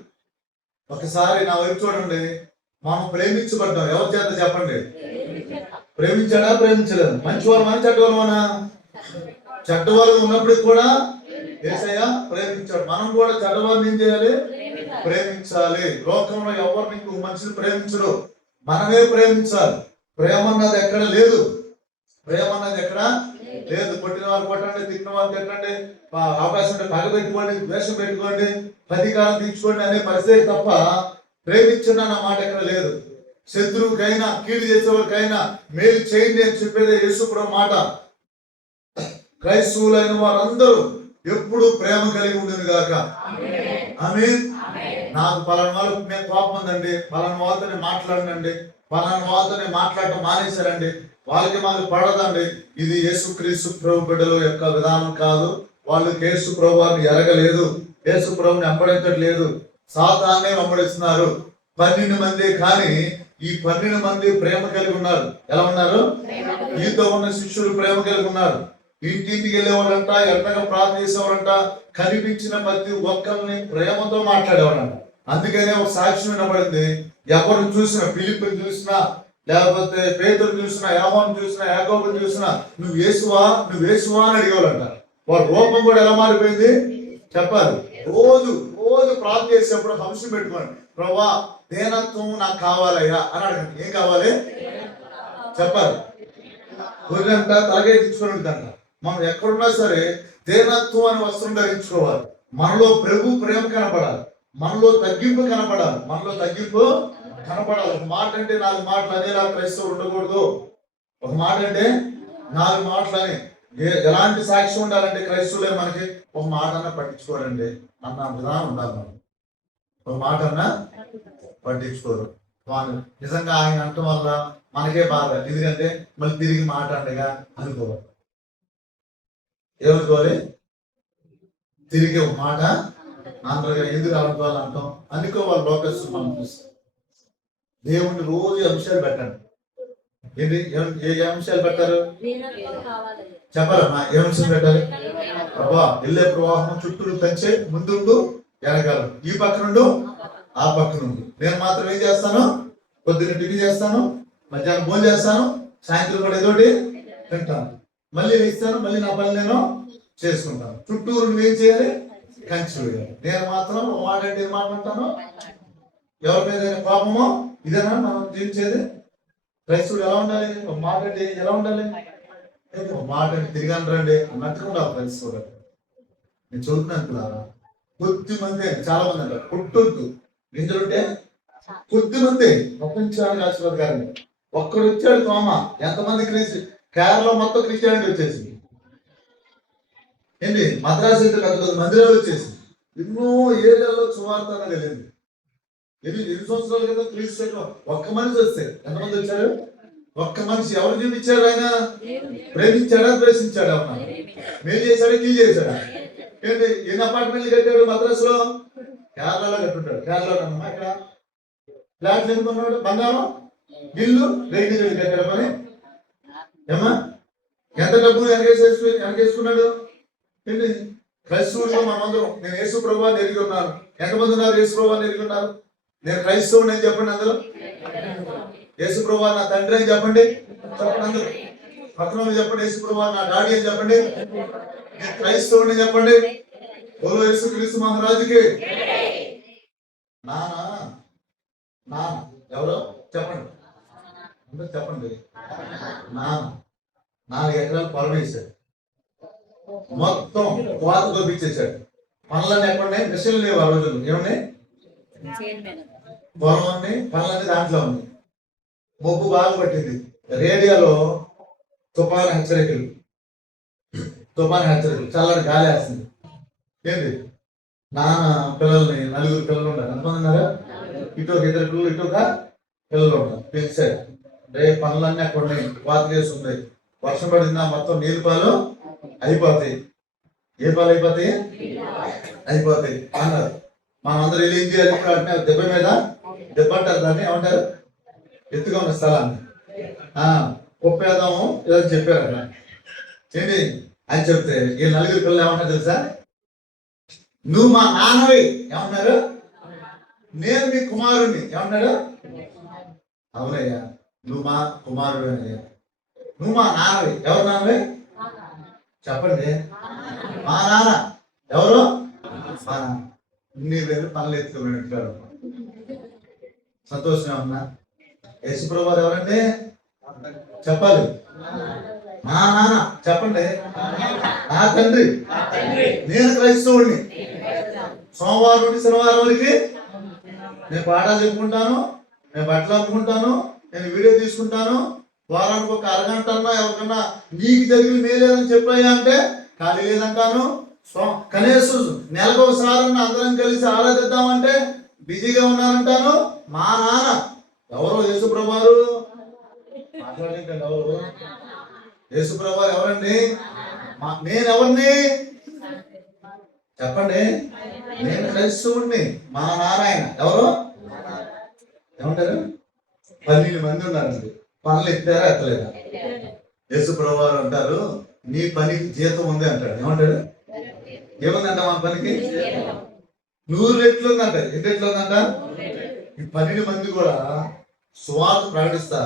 ఒకసారి నా వైపు చూడండి. మనం ప్రేమించబడ్డాం. ఎవరి చేత చెప్పండి? ప్రేమించాడా? ప్రేమించలేదు. మంచివాళ్ళమా చెడ్డవాళ్ళమా? చెడ్డవాళ్ళు ఉన్నప్పుడు కూడా యేసయ్య ప్రేమించాడు. మనం కూడా చెడ్డవాళ్ళని ఏం చేయాలి? ప్రేమించాలి. లోకంలో ఎవరిని ఇంకో మనిషిని ప్రేమించరు, మనమే ప్రేమించాలి. ప్రేమ అన్నది ఎక్కడ లేదు. ప్రేమ అన్నది ఎక్కడ లేదు. కొట్టిన వాళ్ళు కొట్టండి, తిట్టిన వాళ్ళు తిట్టండి, అవకాశం ఉంటే పగ పెట్టుకోండి, ద్వేషం పెట్టుకోండి, ప్రతీకారం తీర్చుకోండి అనే పరిస్థితి తప్ప ప్రేమించండి అన్న మాట ఎక్కడ లేదు. శత్రువుకైనా కీడు చేసేవారికైనా మేలు చేయండి అని చెప్పేదే యేసు ప్రభు మాట. క్రైస్తవులైన వారందరూ ఎప్పుడు ప్రేమ కలిగి ఉండేది గాక. ఆమేన్. నాకు పలానా వాళ్ళకి మేము కోపం ఉందండి, పలానా వాళ్ళతోనే మాట్లాడనండి, పలానా వాళ్ళతోనే మాట్లాడటం మానేశారండి, వాళ్ళకి మాకు పడదండి. ఇది యేసుక్రీస్తు ప్రభు బిడ్డల యొక్క విధానం కాదు. వాళ్ళు యేసు ప్రభు వారిని ఎరగలేదు, యేసు ప్రభుని వెంబడించట్లేదు, సాతాన్నే వెంబడిస్తున్నారు. 12 మంది కానీ ఈ 12 మంది ప్రేమ కలిగి ఉన్నారు. ఎలా ఉన్నారు? ఈతో ఉన్న శిష్యులు ప్రేమ కలిగి ఉన్నారు. ఇంటింటికి వెళ్ళేవాడంట, ఎంతగా ప్రార్థన చేసేవాడంట, కనిపించిన ప్రతి ఒక్కరిని ప్రేమతో మాట్లాడేవాడంట. అందుకనే ఒక సాక్ష్యం వినబడింది. ఎవరు చూసినా, ఫిలిప్పుని చూసినా, లేకపోతే పేతురు చూసినా, యోహాను చూసినా, యాకోబుని చూసినా, నువ్వు యేసువా అని అడిగేవాళ్ళంట. వారి రూపం కూడా ఎలా మారిపోయింది చెప్పాలి. రోజు ప్రార్థన చేసేప్పుడు హంసం పెట్టుకోండి, ప్రభువా దేనత్వం నాకు కావాలయ్యా అని అడగండి. ఏం కావాలి చెప్పాలి. గొర్రెంట తలగే తెచ్చుకొని ఉంటుందంట. మనం ఎక్కడున్నా సరే దేనత్వం అని వస్త్రం ధరించుకోవాలి. మనలో ప్రభు ప్రేమ కనపడాలి, మనలో తగ్గింపు కనపడాలి, ఒక మాట అంటే 4 మాటలు అనేలా క్రైస్తవులు ఉండకూడదు. ఒక మాట అంటే 4 మాటలు అని ఎలాంటి సాక్ష్యం ఉండాలంటే క్రైస్తవులే మనకి ఒక మాట అన్నా పట్టించుకోరండి అన్న విధానం ఉండాలి. మనం ఒక మాట అన్నా పట్టించుకోరు. వాళ్ళు నిజంగా ఆయన అంటం వల్ల మనకే బాధ. ఎందుకంటే మళ్ళీ తిరిగి మాట్లాడగా అనుకోవాలి. ఏమనుకోవాలి? తిరిగి ఒక మాట ఆంధ్రగా ఎందుకు అలాంటి వాళ్ళు అంటాం అందుకో వాళ్ళు లోకస్ మనం చూస్తాం. దేవుణ్ణి రోజు అంశాలు పెట్టండి. ఏంటి ఏ అంశాలు పెట్టారు చెప్పాలమ్మా? ఏ అంశం పెట్టాలి? ప్రభా వెళ్ళే ప్రవాహం చుట్టూ పెంచే ముందుండు వెనకాల ఈ పక్క నుండు ఆ పక్క నుండి. నేను మాత్రం ఏం చేస్తాను? పొద్దున్న టిఫిన్ చేస్తాను, మధ్యాహ్నం భోజనం చేస్తాను, సాయంత్రం కూడా ఏదోటి తింటాను, మళ్ళీ ఇస్తాను, మళ్ళీ నా పని నేను చేసుకుంటాను. చుట్టూరు నువ్వేం చేయాలి? కంచి వేయాలి. నేను మాత్రం మాట అంటే ఏం మాట్లాడతాను? ఎవరి మీద కోపమో ఇదేనా మనం జీవించేది? క్రైస్తవుడు ఎలా ఉండాలి? ఒక మాట అంటే ఎలా ఉండాలి? మాట అంటే తిరిగాను రండి అన్నట్టుగా ఉండాలి క్రైస్తవుడు. నేను చదువుతున్నాను కొద్ది మంది, చాలా మంది అంటారు పుట్టొద్దు నింజలుంటే కొద్ది మంది ప్రపంచానికి ఆశీర్వాదకారండి. ఒక్కడు వచ్చాడు తోమ, ఎంతమంది కేరళ మొత్తం క్రిస్టియానిటీ వచ్చేసింది. ఏంటి మద్రాసు అయితే పెద్ద పెద్ద మందిరాలు వచ్చేసింది. ఎన్నో ఏరియాల్లో సువార్త అనేది వెళ్ళింది. ఎన్ని సంవత్సరాల కదా క్రీస్తు ఒక్క మనిషి వస్తే ఎంతమంది వచ్చారు? ఒక్క మనిషి. ఎవరు చూపించాడు? ఆయన ప్రేమించాడా ద్వేషించాడా? అవునా? మేలు చేశాడా కీలు చేశాడా? ఏంటి ఎన్ని అపార్ట్మెంట్లు కట్టాడు మద్రాసులో? కేరళలో కట్టుంటాడు. కేరళలో అమ్మా ఇక్కడ ఫ్లాట్లు ఎందుకున్నాడు? బంగారం ఇల్లు రేగి కట్టాడు. పని ఏమా ఎంత డబ్బు వెనకేసుకున్నాడు? ఏంటి క్రైస్తవుల్లో మనమందరం నేను యేసు ప్రభువాన్ని ఎరిగి ఉన్నాను. ఎంతమంది ఉన్నారు యేసు ప్రభువాన్ని ఎరిగి ఉన్నారు? నేను క్రైస్తవుని అని చెప్పండి అందరూ. యేసు ప్రభువా నా తండ్రి అని చెప్పండి. చెప్పండి అందరూ. పక్కన చెప్పండి యేసు ప్రభువా నా డాడీ అని చెప్పండి. నేను క్రైస్తవుని చెప్పండి. ఓ యేసు క్రీస్తు మహారాజుకి. నాన్న ఎవరో చెప్పండి అందరూ చెప్పండి. నాన్న 4 ఎకరాలు పొలం వేశాడు, మొత్తం కోత దొప్పించేశాడు. పనులన్నీ ఎక్కడున్నాయి? మిషన్లు లేవు ఆ రోజులు. ఏమున్నాయి? పొలం అన్ని పనులన్నీ దాంట్లో ఉంది. మొబ్బు బాగా పట్టింది. రేడియోలో తుఫాను హెచ్చరికలు చల్లటి గాలి వేస్తుంది. ఏంటి నాన్న పిల్లల్ని 4 పిల్లలు ఉంటారు. ఎంతమంది ఉన్నారా? ఇటు ఒక 2 పిల్లలు, ఇటు ఒక పిల్లలు ఉంటారు. పిలిచారు, రేపు పనులన్నీ అక్కడ ఉన్నాయి, కోత కేసు ఉంది, వర్షం పడిందా మొత్తం నీరు పాలు అయిపోతాయి. ఏ పాలు అయిపోతాయి? అయిపోతాయి అన్నారు. మనందరూ వెళ్ళి ఏం చేయాలి? దెబ్బ మీద దెబ్బ అంటారు దాన్ని, ఏమంటారు? ఎత్తుగా ఉన్న స్థలాన్ని కుప్పేద్దాము ఏదో చెప్పారు అక్కడ. ఏంటి అని చెప్తే ఈ 4 పిల్లలు ఏమంటారు తెలుసా? నువ్వు మా నాన్నవి ఏమన్నారు? నేను మీ కుమారుణ్ణి ఏమన్నాడు? అవునయ్యా నువ్వు మా కుమారుడు అయ్యా. నువ్వు మా నాన్నవి. ఎవరు నాన్నవి? చెప్పండి. మా నాన్న ఎవరు? మా నాన్న. నీ వెళ్ళి పనులు ఎత్తుకోబెట్టారు. సంతోషంగా ఉన్నా? యేసుప్రభువు ఎవరండి? చెప్పాలి. మా నాన్న చెప్పండి. నా తండ్రి. నేను క్రైస్తవుడిని. సోమవారం నుండి శనివారం వరకు నేను పాఠాలు చెప్పుకుంటాను, నేను బట్టలు అమ్ముకుంటాను, నేను వీడియో తీసుకుంటాను. వారానికి ఒక అరగంట అన్నా ఎవరికన్నా నీకు జరిగిన మేలేదని చెప్పాయా అంటే ఖాళీ లేదంటాను. కనీసం నెలకు ఒకసారి అందరం కలిసి ఆరాధిద్దామంటే బిజీగా ఉన్నానంటాను. మా నాన్న ఎవరు? యేసుప్రభువారు. మాట్లాడేంటండి ఎవరు? యేసుప్రభువారు ఎవరండి? నేను ఎవరిని చెప్పండి? నేను క్రైస్తవుడిని. మా నారాయణ ఎవరు? ఏమంటారు? 12 మంది ఉన్నారండి. పనులు ఎత్తారా ఎత్తలేదా? యేసుప్రభువారు అంటారు నీ పనికి జీతం ఉంది అంటాడు. ఏమంటాడు? ఏముందంట మన పనికి? 100 రెట్లు ఉందంట. ఎన్ని రెట్లు ఉందంట? ఈ 12 మంది కూడా సువార్త ప్రకటిస్తా,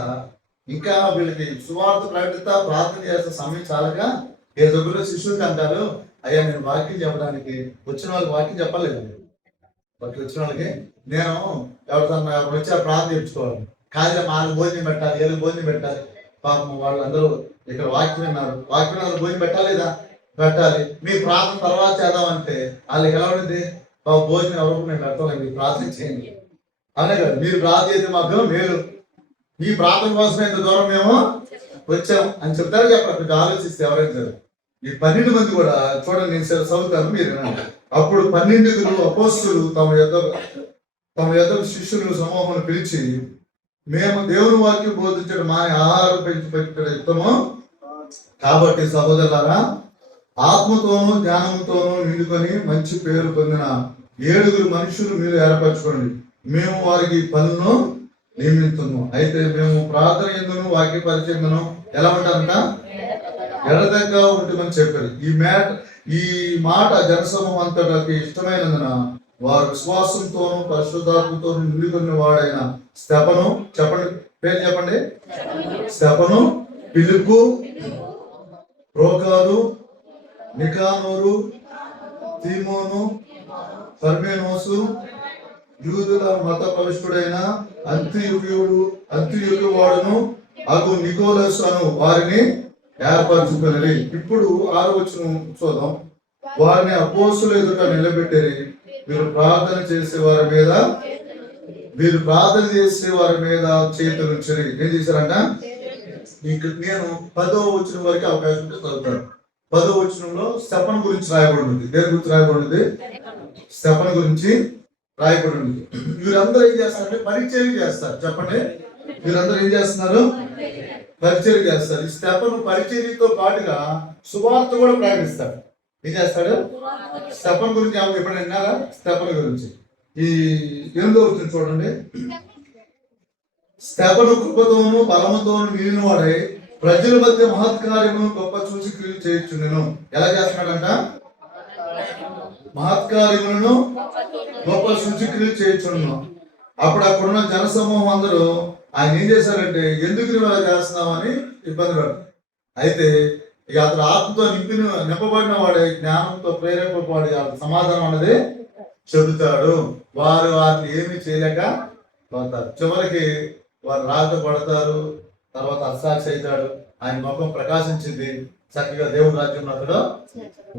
ఇంకా వీళ్ళకి సువార్త ప్రకటిస్తా ప్రార్థన చేస్తా సమయం చాలక ఏ దగ్గర శిష్యుడికి అంటారు, అయ్యా నేను వాక్యం చెప్పడానికి వచ్చిన వాళ్ళకి వాక్యం చెప్పలేదు. వాక్యం వచ్చిన వాళ్ళకి నేను ఎవరికన్నా వచ్చి ప్రార్థన చేయించుకోవాలి. కాదు వాళ్ళకి భోజనం పెట్టాలి, ఏళ్ళకి భోజనం పెట్టాలి. పాపం వాళ్ళందరూ ఇక్కడ వాక్యం విన్నారు, వాక్యం వాళ్ళకి భోజనం పెట్టాలి లేదా? పెట్టాలి. మీ ప్రార్థన తర్వాత చేద్దామంటే వాళ్ళకి ఎలా ఉంటుంది? బాబు భోజనం ఎవరికి నేను పెడతాను, మీరు ప్రార్థన చేయండి. అనే కదా మీరు ప్రార్థన చేస్తే మాకు మేలు, మీ ప్రార్థన కోసం ఇంత దూరం మేము వచ్చాం అని చెప్తారు. చెప్పండి ఆలోచిస్తే ఎవరైనా సరే. ఈ 12 మంది కూడా చూడండి, నేను చదువుతాను మీరు. అప్పుడు 12 అపోస్తులు తమ యొద్ద శిష్యులు సమూహం పిలిచి, మేము దేవుని వాక్యం బోధించడం మా ఆహారం పెంచి పెట్టడం యుక్తము కాబట్టి సహోదరులారా, ఆత్మతోనూ జ్ఞానంతోనూ నిండుకొని మంచి పేరు పొందిన 7 మనుషులు మీరు ఏర్పరచుకోండి, మేము వారికి పనులను నియమిస్తున్నాం. అయితే మేము ప్రార్థన ఎందును వాక్య పరిచయమును ఎలా ఉంటారంట ఎడదగ్గా ఉంటుందని చెప్పారు. ఈ మాట జనసమూహం అంతటికి ఇష్టమైనందున వారు విశ్వాసంతోనూ పరిశుద్ధాత్మతోనూ నిండుకున్న వాడైన స్తెఫను, చెప్పండి పేరు చెప్పండి, స్తెఫను, ఫిలిప్పు, ప్రోకారు, నికానోరు, తీమోను, పర్మేనోసు, యూదుల మత ప్రవిష్టుడైన అంత్యోక్యు వాడును అగు నికోలస్ అను వారిని ఏర్పరచుకుని. ఇప్పుడు 6వ వచనం చూద్దాం. వారిని అపోస్తుల ఎదుట నిలబెట్టారు. వీరు ప్రార్థన చేసే వారి మీద చేతులు ఉంచారు. ఏం చేశారంట? నేను 10వ వచనం వరకు అవకాశం ఉంటే చదువుతాను. 10వ వచనంలో స్తెఫను గురించి రాయబడి ఉంది. దేని గురించి రాయబడి ఉంది? స్తెఫను గురించి రాయబడి ఉంది. వీరందరూ ఏం చేస్తారంటే పరిచర్య చేస్తారు. చెప్పండి, వీరందరూ ఏం చేస్తున్నారు? పరిచర్య చేస్తారు. ఈ స్తెఫను పరిచర్యతో పాటుగా సువార్త కూడా ప్రకటిస్తాడు. ఏం చేస్తాడు? స్తెఫను గురించి ఎప్పుడైనా విన్నారా? స్తెఫను గురించి ఈ 8వ వచనం చూడండి. స్తెఫను కృపతోను బలముతోను నిండిన వాడై ప్రజల మధ్య మహత్కార్యమును గొప్ప సూచక్రియలు చేయుచుండెను. ఎలా చేస్తున్నాడంట? మహత్కార్యములను గొప్ప సూచక్రియలు చేయుచుండెను. అప్పుడు అక్కడున్న జనసమూహం అందరూ ఆయన ఏం చేశారంటే, ఎందుకు నువ్వు అలా చేస్తున్నామని ఇబ్బంది పడతారు. అయితే ఇక అతను ఆత్మతో నింపబడిన వాడే జ్ఞానంతో ప్రేరేపబడి సమాధానం అనేది చెబుతాడు. వారు వారిని ఏమి చేయలేక పోతారు. చివరికి వారు రాత పడతారు. తర్వాత అసాక్షి అవుతాడు. ఆయన ముఖం ప్రకాశించింది. చక్కగా దేవుని రాజ్యంలో అతడు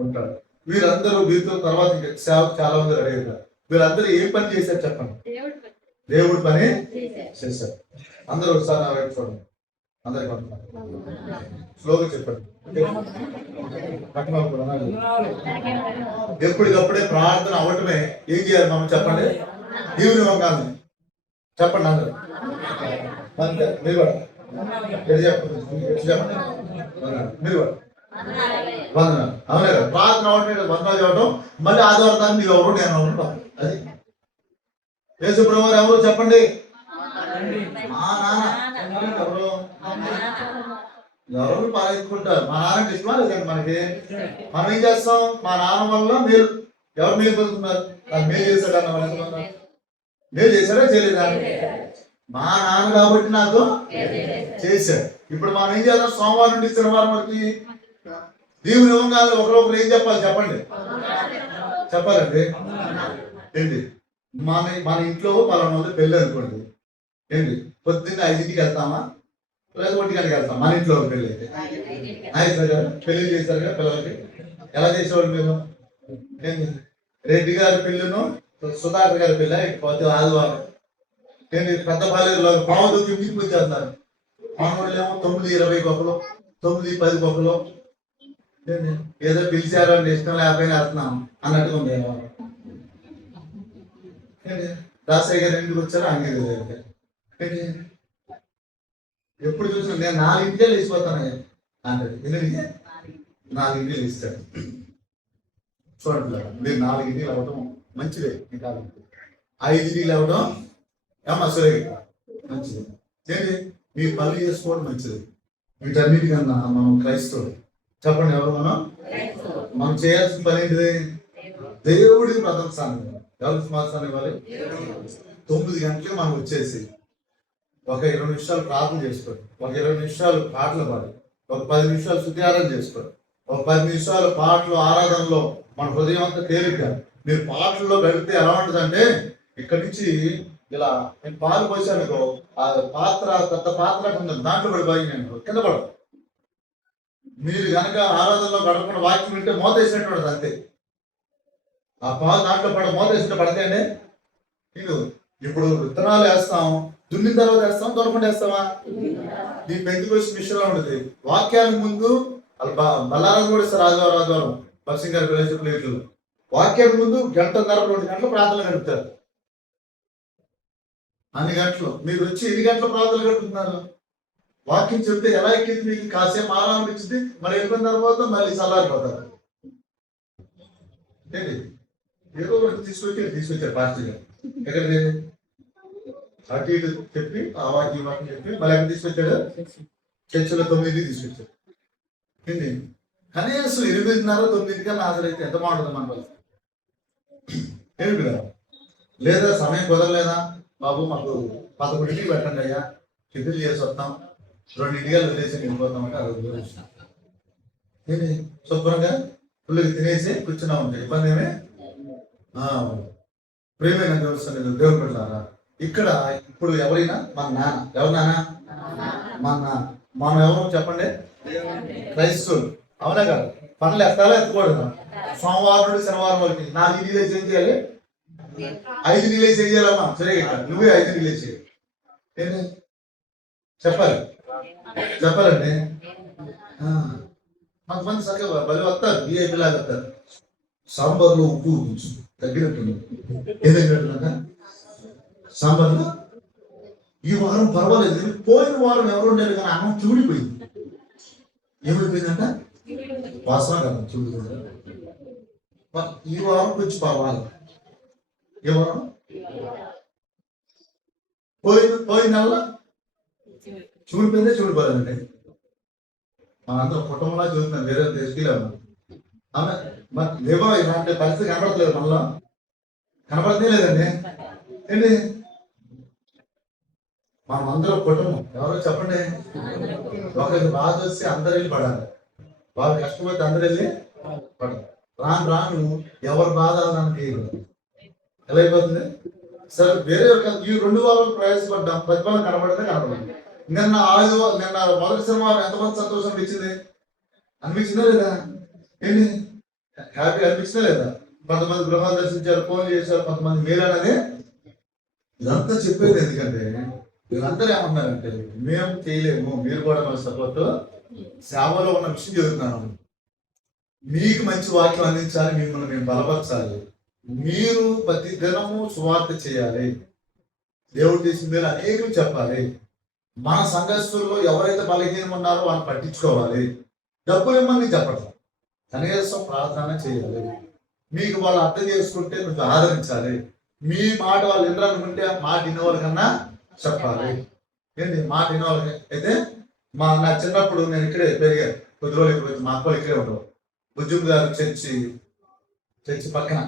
ఉంటాడు. వీరందరూ వీరితో తర్వాత సేవకు చాలా మంది రెడీ అవుతారు. వీళ్ళందరూ ఏం పని చేశారు చెప్పండి? దేవుడి పని చేశారు. అందరూ ఒకసారి నా వైపు చూడండి. అందరికి స్లోగా చెప్పండి. ఎప్పటికప్పుడే ప్రార్థన అవ్వటమే. ఏం చేయాలి మనం చెప్పండి? దేవుని వంగాలి చెప్పండి. అందరూ మీరు కూడా చెప్పండి. మీరు కూడా వందనాలు. అవునే కదా, ప్రార్థన అవ్వటం వందనాలు చెప్పడం. మళ్ళీ ఆదివారం నీవు ఎవరు నేను ఎవరు. అది యేసు ప్రభువు ఎవరు చెప్పండి? మా నాన్న. ఎవరు పాలించుకుంటారు? మా నాన్నకి ఇష్టమా లేదండి మనకి? మనం ఏం చేస్తాం? మా నాన్న వల్ల మేలు. ఎవరు మేలు పొందుతున్నారు? నాకు మేలు చేశాడన్న వాళ్ళు మేలు చేశారా చేయలేదా? మా నాన్న కాబట్టి నాకు చేశాడు. ఇప్పుడు మనం ఏం చేద్దాం? సోమవారం నుండి శనివారం వరకు దేవుని వంగాలి. ఒకరొకరు ఏం చెప్పాలి చెప్పండి? చెప్పాలండి. ఏంటి మన ఇంట్లో పలానా వాళ్ళు పెళ్ళి అనుకోండి. ఏంటి పొద్దున్న 5ంటికి వెళ్తామా లేదా 1 గంటకి వెళ్తాం? మన ఇంట్లో పెళ్ళి అయితే పెళ్లి చేశారు కదా పిల్లలకి. ఎలా చేసేవాళ్ళు మీరు? ఏంటి రెడ్డి గారి పెళ్ళిను సుధాకర్ గారి పెళ్ళి పోతే ఆదివారం ఏంటి పెద్ద బాల్యంలో పావులు ఇంటికి పూజ చేస్తారు. మనోళ్ళు ఏమో 9:20 ఒకరు, 9:10 ఒకరు. ఏదో పిలిచారు అంటే ఇష్టం లేకపోయినా వేస్తున్నాం అన్నట్టుగా ఉంది. దాసయ్య గారు ఇంటికి వచ్చారు. అంగీకరించారు. ఎప్పుడు చూసినా నేను 4ంటికే లేచిపోతాను అంటాడు. ఎందుకంటే 4ంటికి లేస్తాడు. చూడండి, మీరు 4ంటికి లేవడం మంచిదే. మీ కాలం 5ంటికి లేవడం అసలే మంచిది. ఏంటి మీ పనులు చేసుకోవడం మంచిది. వీటన్నిటికన్నా మనం క్రైస్తవులు. చెప్పండి, ఎవరు మనం చేయాల్సిన పని ఏంటిది? దేవుడికి ప్రథమ స్థానం. ఎవరికి స్థానం ఇవ్వాలి? 9 గంటలకి మనం వచ్చేసి ఒక 20 నిమిషాలు ప్రార్థన చేసుకోండి, ఒక 20 నిమిషాలు పాటలు పాడి, ఒక 10 నిమిషాలు శుద్ధిఆరాధన చేసుకోండి, ఒక 10 నిమిషాలు పాటలు ఆరాధనలో మన హృదయం అంతా తేలిగ్గా మీరు పాటల్లో గడిపితే ఎలా ఉంటుందంటే, ఇక్కడి నుంచి ఇలా నేను పాలు పోసానుకో, ఆ పాత్ర పెద్ద పాత్ర ఉంటుంది, దాంట్లో పడిపోయి నేను కింద పడదు. మీరు కనుక ఆరాధనలో గడపకుండా వాక్యం వింటే మోతేసినట్టు ఉంటుంది అంతే. ఆ పాలు దాంట్లో మోతేసినట్టు పడితే అండి. నీకు ఇప్పుడు విత్తనాలు వేస్తాం, దున్నిన తర్వాత వేస్తాం, దొరకకుండా వేస్తావా? ఈ పెంతికోస్తు మిషన్లో ఉంటుంది. వాక్యానికి ముందు బల్లారం కూడా ఇస్తారు. ఆదివారం బక్సింగ్ గారి ప్లేట్లు వాక్యానికి ముందు 1:30 2 గంటలు ప్రార్థనలు గడుపుతారు. అన్ని గంటలు మీరు వచ్చి 8 గంటల ప్రార్థనలు గడుపుతున్నారు. వాక్యం చెప్తే ఎలా ఎక్కింది? మీకు కాసేపు ఆరాధన ఇచ్చింది, మరి వెళ్ళిన తర్వాత మళ్ళీ చల్లారిపోతారు. ఏంటి ఏదో ఒకటి తీసుకొచ్చారు పాస్టర్ గారు. ఎక్కడికి అటు ఇటు చెప్పి ఆ వాకి చెప్పి మళ్ళీ ఎక్కడ తీసుకొచ్చాడు, చర్చిలో 9 తీసుకొచ్చాడు. ఏంటి కనీసం 8:30-9 హాజరైతే ఎంత బాగుంటుంది మన వాళ్ళు. ఏమిటి కదా, లేదా సమయం కుదరలేదా బాబు మాకు 11కి పెట్టండి అయ్యా, టిఫిన్ చేసి వస్తాం, 2ంటికి వదిలేసి వెళ్ళిపోతాం అంటే అది ఏంటి శుభ్రంగా పుల్లికి తినేసి కూర్చున్నా ఉంటాయి. ఇబ్బంది ఏమే ప్రేమైన దేవుని పెట్టారా. ఇక్కడ ఇప్పుడు ఎవరైనా మన నాన్న, ఎవరు నాన్న, మన నాన్న, మనం ఎవరు చెప్పండి, క్రైస్తవులు, అవునా కాదు. పనులు ఎత్తాలో ఎత్తకూడదు. సోమవారం నుండి శనివారం వరకు 4 రిలీజ్ ఏం చేయాలి, 5 రిలీజ్ ఏం చేయాలమ్మా, సరే నువ్వే 5 రిలీజ్ చేయాలి. ఏంటి చెప్పాలండి. కొంతమంది చక్కగా బలి వస్తారు, విఐపీ లాగా వస్తారు. సాంబార్లో ఉప్పు తగ్గినట్టుంది. ఏం తగ్గినట్టున్నాక సాంబార్లో ఈ వారం పర్వాలేదు, పోయిన వారం ఎవరు ఉండేది కానీ అన్నం చూడిపోయింది. ఏమైపోయిందంట, వాసన కదా చూడిపోయింది. ఈ వారం కొంచెం పర్వాలి. ఏ వారం, పోయిన నెల చూడిపోలేదండి. మనందరం కుటుంబంలో చూస్తున్నాం, వేరే తీసుకెళ్ళాము. ఆమె మరి లేవో ఇలాంటి పరిస్థితి కనపడట్లేదు, మనలో కనపడదే లేదండి. ఏంటి మనం అందరం కుటుంబం, ఎవరో చెప్పండి, ఒకరికి బాధ వస్తే అందరు వెళ్ళి పడాలి, వాళ్ళు కష్టపోతే అందరు వెళ్ళి పడాలి. రాను ఎవరి బాధ దానికి ఎలా అయిపోతుంది. సరే వేరే ఈ 2 వారాలు ప్రయాసపడ్డాం, ప్రతిఫలం కనపడదు. నిన్న మొదటి శనివారం ఎంతమంది సంతోషం అనిపించిందా లేదా, ఏంటి హ్యాపీ అనిపించిందా లేదా. కొంతమంది గృహాలు దర్శించారు, ఫోన్ చేశారు, కొంతమంది మేలు అనేది. ఇదంతా చెప్పేది ఎందుకంటే వీళ్ళందరూ ఏమన్నారంటే మేము చేయలేము, మీరు కూడా మన సపోర్ట్ సేవలో ఉన్న విషయం చెబుతున్నాను. మీకు మంచి వాక్యం అందించాలి, మిమ్మల్ని మేము బలపరచాలి, మీరు ప్రతి దినము సువార్త చేయాలి, దేవుడు చేసిన మీరు అనేకలు చెప్పాలి. మన సంఘస్థుల్లో ఎవరైతే బలహీనం ఉన్నారో వాళ్ళని పట్టించుకోవాలి, డబ్బులు ఇమ్మని చెప్పడం, కనీసం ప్రార్థన చేయాలి, మీకు వాళ్ళు అర్థం చేసుకుంటే కొంచెం ఆదరించాలి, మీ మాట వాళ్ళు వినరనుకుంటే మాట వినేవాళ్ళ కన్నా చెప్పాలి. ఏంటి మాట వినేవాళ్ళకి అయితే నా చిన్నప్పుడు నేను ఇక్కడే పెరిగాను, కొద్ది రోజులు పోయి మా అక్కలు ఇక్కడే ఉండవు. బుజ్జుమ్ గారు చర్చి పక్కన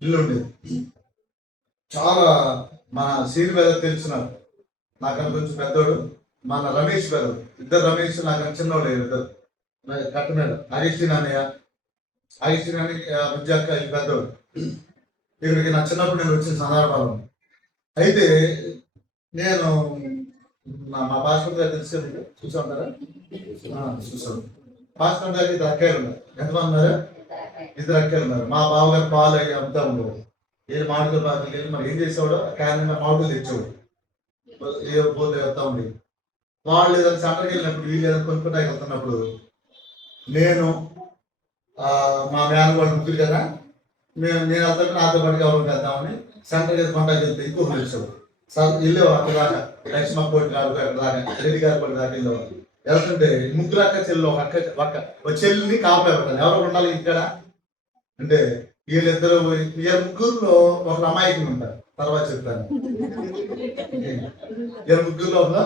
ఇల్లు ఉండేది. చాలా మన సీని మీద తెలిసినారు, నాకన్నా కొంచెం పెద్దోడు, మన రమేష్ గారు, ఇద్దరు రమేష్ నాకన్నా చిన్నోడు, ఇద్దరు కట్ట మీద హరీష్ నాన్నయ్య, హరీష్ నాని విద్యాక్క ఈ పెద్దోడు. ఇక్కడికి నా చిన్నప్పుడు నేను వచ్చిన సందర్భాలు అయితే నేను మా పాస్టర్ గారు తెలిసి చూసా ఉంటారా, చూసాను. పాస్టర్ గారికి 2 అక్కలు ఉన్నారు. ఎంతమంది ఉన్నారు, 2 అక్కలు ఉన్నారు. మా బావగారు పాలు అయ్యి అమ్ముతా ఉండేవాడు. ఏది మామిడికాయ పార్టీకి వెళ్ళి మరి ఏం చేసేవాడు, క్యాన్ మామిడికాయలు తెచ్చేవాడు, ఏ పోతే వెళ్తా ఉండేది. వాళ్ళు ఏదైనా సెంటర్కి వెళ్ళినప్పుడు, వీళ్ళు ఏదైనా కొనుక్కుంటాకి వెళ్తున్నప్పుడు నేను మా మేనగోడు ముగ్గురు కదా, నేను వెళ్తాను, నాతో పాటు ఎవరు వెళ్తామని సెంటర్కి వెళ్ళి కొంటాకి వెళ్తే ఇంకొక వెళ్ళేవాడు. వెళ్ళేవాడు అక్కడ దాకా, లక్ష్మ కోటి గారు అక్కడ దాకా, రెడ్డి గారి కోటి దాకా వెళ్ళేవాడు. వెళ్తుంటే 3 అక్క చెల్లు, ఒక చెల్లిని కాపలా పెట్టాలి, ఎవరు ఉండాలి ఇక్కడ అంటే వీళ్ళిద్దరు, వీళ్ళ ముగ్గురులో ఒక అమాయకులు ఉంటారు, తర్వాత చెప్తాను. వీళ్ళ ముగ్గురులో ఒక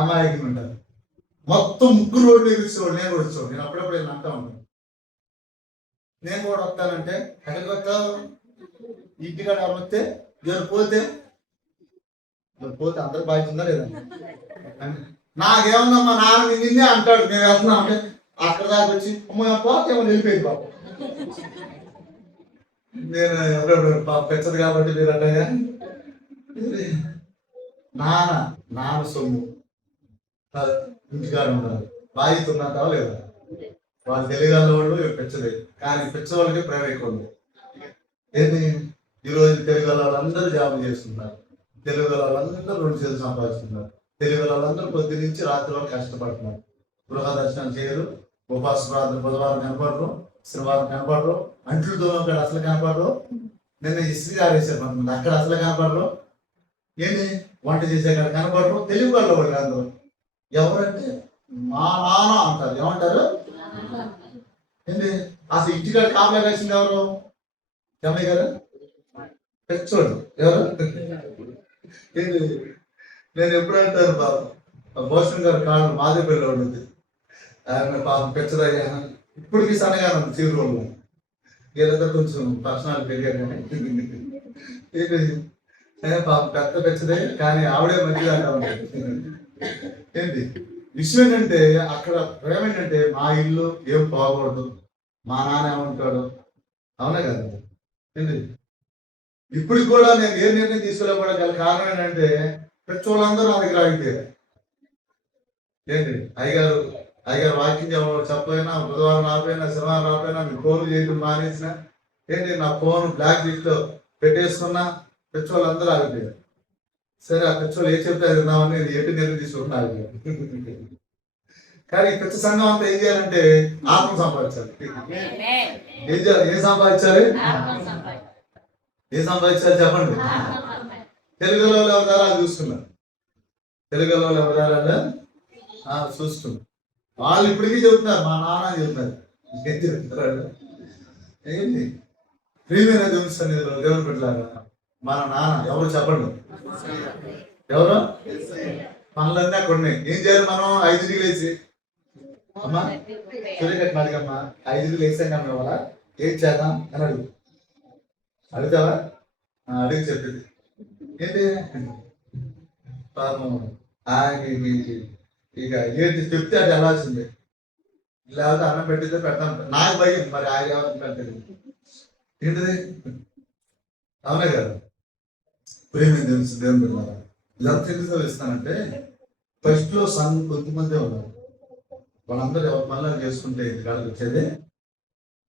అమాయకులు ఉంటారు. మొత్తం ముగ్గురు రోడ్డు వచ్చేవాడు, నేను కూడా వచ్చేవాడు. నేను అప్పుడప్పుడు నేను అంటా ఉంటాను, నేను కూడా వస్తానంటే ఎక్కడికి వస్తావు, ఇంటికాడ ఎవరు వస్తే ఎవరు పోతే అందరు బాగుందా లేదా, నాకేమన్నా మా నాన్న నిన్నే అంటాడు, నేను వెళ్తున్నా అంటే అక్కడ దాకా వచ్చి అమ్మ పోతే ఏమో వెళ్ళిపోయింది బాబు. నేను ఎవరెవరు పెంచదు కాబట్టి మీరు అంటగా నాన్న సొమ్ము ఇంటికాడ ఉండాలి, బాధ్యత ఉన్నదా లేదా. వాళ్ళు తెలుగు వాళ్ళు పెంచలేదు, కానీ పెంచే ప్రేమ ఎక్కువ ఉంది. ఏంటి ఈరోజు తెలుగు వాళ్ళందరూ జాబ్ చేస్తున్నారు, తెలుగు వాళ్ళందరూ 2 చేతులు సంపాదిస్తున్నారు, తెలుగు వాళ్ళందరూ పొద్దు నుంచి రాత్రి వరకు కష్టపడుతున్నారు. గృహ దర్శనం చేయరు, ఉపవాస ప్రార్థన బుధవారం కనపడరు, శనివారం కనపడరు, అంట్లు దూరం అసలు కనపడరు, నిన్న ఇస్త్రీ ఆరేసారు కొంతమంది అక్కడ అసలు కనపడరు, ఏంటి వంట చేసే కాడ కనపడరు. తెలుగు వాళ్ళు వాళ్ళు అందరూ ఎవరంటే మా నాన్న అంటారు. ఏమంటారు ఏంటి, అసలు ఇంటికాడ కాపలా కాసింది ఎవరు, జమయ్య గారు పెచ్చోడు ఎవరు ఏంటి నేను ఎప్పుడు అంటారు బాబు భూషణ్ గారు కాళ్ళు మాదే పిల్లవాడు ఉంది ఆయన పాపం పెచ్చదయ్యా ఇప్పటికీ సన్నగా ఉంది తీరు వాళ్ళు వీళ్ళతో కొంచెం పర్సనాలిటీ పెరిగారు కానీ ఏంటి పాపం పెద్ద పెచ్చదే కానీ ఆవిడే మంచిగా ఉంటుంది ఏంటి విషయం ఏంటంటే అక్కడ ప్రేమ ఏంటంటే మా ఇల్లు ఏం పోకూడదు మా నాన్న ఏమంటాడు అవునా కదా ఏంటి ఇప్పటికి కూడా నేను ఏ నిర్ణయం తీసుకోలేకపోవడం గల కారణం ఏంటంటే ప్రతి వాళ్ళందరూ నా దగ్గర ఆగిపోయారు ఏంటి అయ్యగారు వాకింగ్ చెప్పైనా బుధవారం రాకపోయినా శనివారం రాకపోయినా మీ ఫోన్ చేయడం మానేసిన ఏంటి నా ఫోన్ బ్లాక్ లిస్ట్ లో పెట్టేసుకున్నా ప్రతి వాళ్ళందరూ ఆగిపోయారు సరే ఆ ప్రతి వాళ్ళు ఏ చెప్తే విన్నామని నేను ఎటు నిర్ణయం తీసుకుంటున్నా ఆగిపోయారు కానీ ఈ ప్రతి సంఘం అంతా ఏం చేయాలంటే ఆత్మ సంపాదించాలి ఏం చేయాలి ఏం సంపాదించాలి ఏం సంపాదించాలి చెప్పండి తెలుగులో ఎవరు అది చూస్తున్నారు తెలుగులో ఎవరు చూస్తున్నారు వాళ్ళు ఇప్పటికీ చెబుతున్నారు మా నాన్న చెబుతున్నారు ఏం చెబుతున్నారు ఏంటి ప్రియమైన దేవుని సన్నిధిలో దేవుని పెట్టారా మన నాన్న ఎవరు చెప్పండి ఎవరు పనులన్నీ అక్కడ ఉన్నాయి ఏం చేయాలి మనం 5కి లేచి అమ్మా సూర్యకట్న అడిగమ్మా 5కి లేచాం కమ్మా ఇవాళ ఏం చేద్దాం అని అడుగుతావా అడిగి చెప్పింది ఏంటి పాపం ఇక ఏంటి చెప్తే అది వెళ్ళాల్సిందే లేకపోతే అన్నం పెట్టితే పెడతాం నాకు భయం మరి ఆయన ఎవరు పెట్టలేదు ఏంటిది అవునే కదా ప్రేమ దేవుని పిల్లరా ఇలా ఎందుకు ఇస్తానంటే ఫస్ట్ లో సంఘం కొద్దిమందే ఉన్నారు వాళ్ళందరూ ఎవరి పనులు చేసుకుంటే కాళ్ళకి వచ్చేది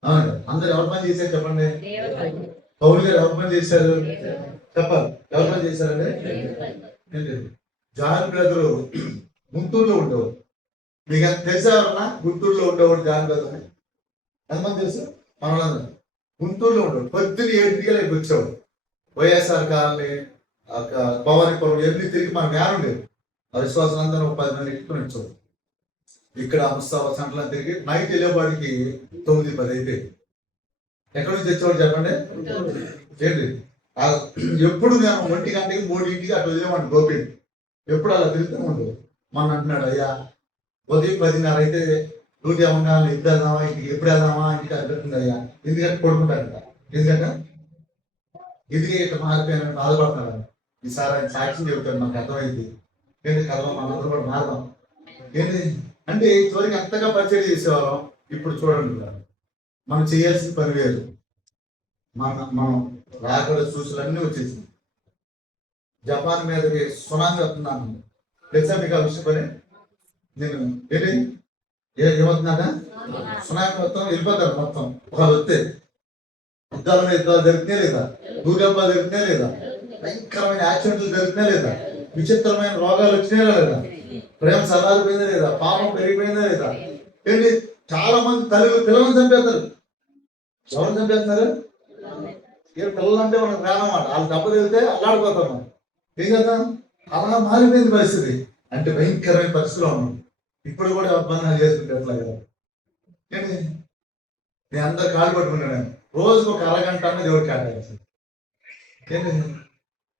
అవును కదా అందరు ఎవరి పని చేశారు చెప్పండి పౌలు గారు ఎవరి పని చేశారు చెప్పాలి ఎవరి పని చేశారంటే జాన్ బ్రదరు గుంటూరులో ఉండేవాడు మీకు ఎంత తెలుసా ఎవరన్నా గుంటూరులో ఉండేవాడు జాన్ బ్రదర్ ఎంతమంది తెలుసు మనలందరూ గుంటూరులో ఉండేవాడు పొద్దున్న 7కి వచ్చేవాడు వైఎస్ఆర్ కాలనీ భవానీపురం ఎన్ని తిరిగి మన జ్ఞానం ఉండేది ఆ విశ్వాసాలందరూ 10 మంది ఎక్కుని వచ్చేవాడు ఇక్కడ ముస్తాబా సెంటర్లను తిరిగి నైట్ వెళ్ళేవాడికి 9-10 అయిపోయింది ఎక్కడి నుంచి వచ్చేవాడు చెప్పండి ఏంటి ఎప్పుడు నేను 1 గంటకి 3కి అట్లా వదిలేవాడిని గోపి ఎప్పుడు అలా తిరుగుతూ ఉండదు మన అంటున్నాడు అయ్యా ఉదయం 10:30 అయితే డ్యూటీ ఏమన్నా ఇద్దామా ఇంటికి ఎప్పుడు వెళ్దామా ఇంటికి అనిపిస్తుంది అయ్యా ఎందుకంటే కొడుకుంటారంట ఎందుకంటే ఇది ఇట్లా మారిపోయానని బాధపడుతున్నాడు ఈసారి ఆయన సాక్ష్యం చెబుతాడు నాకు అర్థమైంది ఏంటి కథలో మనందరూ కూడా మారదాం ఏంటి అంటే చివరికి ఎంతగా పరిచయం చేసేవాళ్ళం ఇప్పుడు చూడండి మనం చేయాల్సిన పని వేరు మనం రాకడ సూచనలన్నీ వచ్చేసింది జపాన్ మీదకి సునామీ వస్తున్నాను తెలుసా మీకు ఆ విషయం పని నేను ఏంటి ఏమవుతున్నాగా సునామీ మొత్తం వెళ్ళిపోతారు మొత్తం వాళ్ళు వస్తే యుద్ధాలు జరుగుతున్నాయి లేదా భూకంపాలు జరుగుతున్నాయి లేదా భయంకరమైన యాక్సిడెంట్లు జరుగుతున్నాయి లేదా విచిత్రమైన రోగాలు వచ్చినాయా లేదా ప్రేమ సలారిపోయిందా లేదా పాపం పెరిగిపోయిందా లేదా ఏంటి చాలా మంది పిల్లలను చంపేస్తారు ఎవరు చంపేస్తున్నారు పిల్లలు అంటే మనకు రానమాట వాళ్ళు దెబ్బ తిరిగితే అల్లాడిపోతాం మనం ఏం చేద్దాం అలా మారిపోయింది పరిస్థితి అంటే భయంకరమైన పరిస్థితిలో ఉన్నాం ఇప్పుడు కూడా బంధనాలు చేసుకుంటే ఎట్లా కదా ఏంటి నేను అందరు కాలు పట్టుకున్నాను రోజుకు ఒక అరగంట అన్న దేవుడు కేటాయించాలి ఏంటి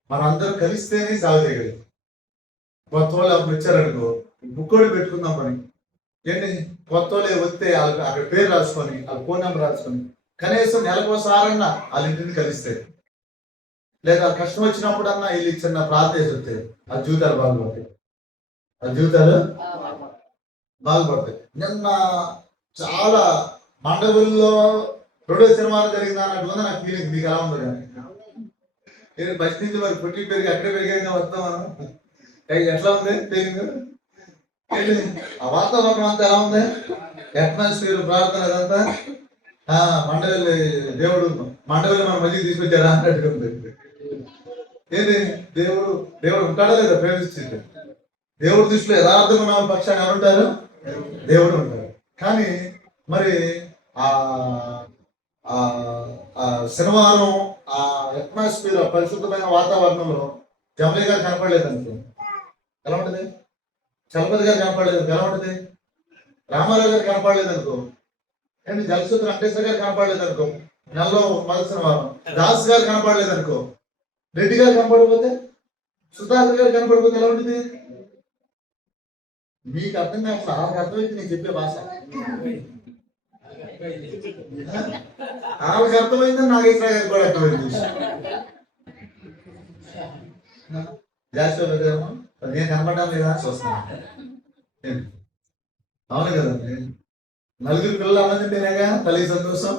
మనం అందరూ కలిస్తేనే సాగు చేయగలిగాం కొత్త వాళ్ళు అప్పుడు వచ్చారనుకో బుక్ కూడా పెట్టుకుందాం పని ఏంటి కొత్త వాళ్ళు వస్తే వాళ్ళకి అక్కడ పేరు రాసుకొని వాళ్ళ ఫోన్ నెంబర్ రాసుకొని కనీసం నెలకోసారన్నా వాళ్ళ ఇంటిని కలిస్తే లేదా కష్టం వచ్చినప్పుడు అన్నా వీళ్ళు చిన్న ప్రార్థన వస్తే ఆ జీవితాలు బాగుపడతాయి ఆ జీవితాలు బాగుపడతాయి నిన్న చాలా మండవుల్లో 2వ శనివారం జరిగిందా అన్నట్టు నాకు ఫీలింగ్ మీకు ఎలా ఉంది కానీ బస్ నుంచి మరి పుట్టి పెరిగి అక్కడ పెరిగాక వస్తాం మనం ఎట్లా ఉంది ఫీలింగ్ ఆ వాతావరణం అంతా ఎలా ఉంది అట్మాస్ఫియర్ ప్రార్థన అదంతా మండలి దేవుడు మండలి మనం మళ్ళీ తీసుకొచ్చారా అన్నట్టుగా ఉంది ఏంటి దేవుడు ఉంటాడా లేదా ప్రేమిస్తుంది దేవుడు దృష్టిలో యథార్థంగా ఉన్న పక్షాన్ని ఎవరుంటారు దేవుడు ఉంటారు కానీ మరి శనివారం ఆ అట్మాస్ఫియర్ పరిశుద్ధమైన వాతావరణంలో జమలీ గారు కనపడలేదు అనుకో ఎలా ఉంటుంది చలపతి గారు కనపడలేదు ఎలా ఉంటుంది రామారావు గారు కనపడలేదు అనుకో అండ్ జలసూత్ర వెంకటేశ్వర గారు కనపడలేదు అనుకో నెలలో మొదటి శనివారం దాస్ గారు కనపడలేదు అనుకో, రెడ్డి గారు కనపడకపోతే, సుధాకర్ గారు కనపడకపోతే ఎలా ఉంటుంది? మీకు అర్థం కాదు, వాళ్ళకి అర్థమైంది నేను చెప్పే భాష. వాళ్ళకి అర్థమైందని నాగేశ్వర గారికి కూడా అర్థమైంది. జాస్తిమా నేను కనపడడం లేదా అని చూస్తాను. అవును కదండి, నలుగురు పిల్లలు అన్నదింటేనేగా తల్లి సంతోషం.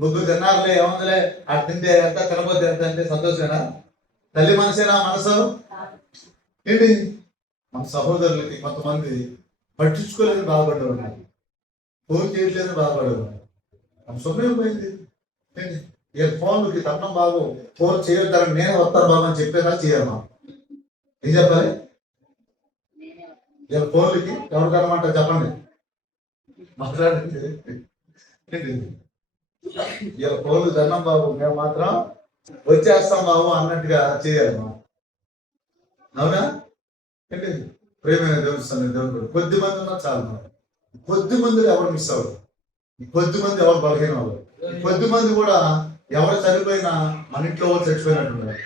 ముగ్గురు తిన్నారులే ఏముందిలే అటు తింటే ఎంత తినబోతే ఎంత అంటే సంతోషమేనా? తల్లి మనసేనా మనసు? ఏంటి మన సహోదరులకి కొంతమంది పట్టించుకోలేదని బాధపడేవారు ఉన్నారు, ఫోన్ చేయట్లేదని బాధపడేవారు. మన సమయం పోయింది. ఏంటి ఏ ఫోన్కి తప్పడం బాబు, ఫోన్ చేయొద్దని నేనే వస్తాను బాబు అని చెప్పేదా చేయాలి? ఏం చెప్పాలి? ఇలా ఫోన్లకి ఎవరు కనమంటారు చెప్పండి, మాట్లాడండి. ఇలా ఫోన్లు ధనం బాబు మేము మాత్రం వచ్చేస్తాం బాబు అన్నట్టుగా చేయాలి. అవునా? ఏంటి ప్రేమైన దేవుడు దేవుడు కొద్ది మంది ఉన్నా చాలు. కొద్ది మందిలో ఎవరు మిస్ అవ్వరు, కొద్ది మంది ఎవరు బలహీన అవ్వరు. కొద్ది మంది కూడా ఎవరు చనిపోయినా మన ఇంట్లో చచ్చిపోయినట్టు ఉన్నారు,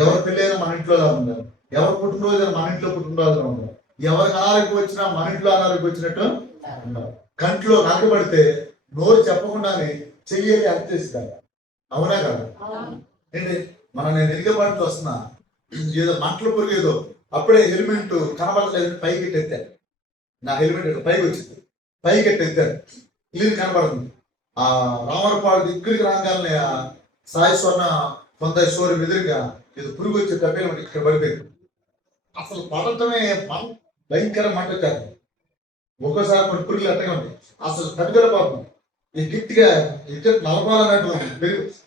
ఎవరు పెళ్ళైనా మన ఇంట్లో ఉన్నారు, ఎవరు పుట్టినరోజు మన ఇంట్లో పుట్టినరోజు ఉన్నారు, ఎవరికి అనారోగ్యం వచ్చినా మన ఇంట్లో అనారోగ్యం వచ్చినట్టు ఉన్నారు. కంట్లో నరకబడితే నోరు చెప్పకుండానే చెయ్యాలి హత్యేస్తారు. అవునా కదా? ఏంటి నేను ఎదిగబడి వస్తున్నా, ఏదో మంటలు పొరిగేదో అప్పుడే హెల్మెట్ కనబడలేదు, పైకి ఎత్తాను. నా హెల్మెట్ పైకి వచ్చింది, పైకి ఎత్తాను, క్లీన్ కనబడుతుంది. ఆ రామరపాడు దగ్గరికి రాగానే సాయి స్వర్ణ కొంత స్టోరీ ఎదురుగా ఇది పురుగు వచ్చి తప్పేలా ఇక్కడ పడిపోయింది. అసలు పడటమే భయంకర మంట వచ్చారు. ఒక్కోసారి కొన్ని పురుగులు ఎట్టగా ఉంటాయి, అసలు తగ్గల పాపం ఈ గిట్టిగా ఇట్లా నలపాలన్నట్టు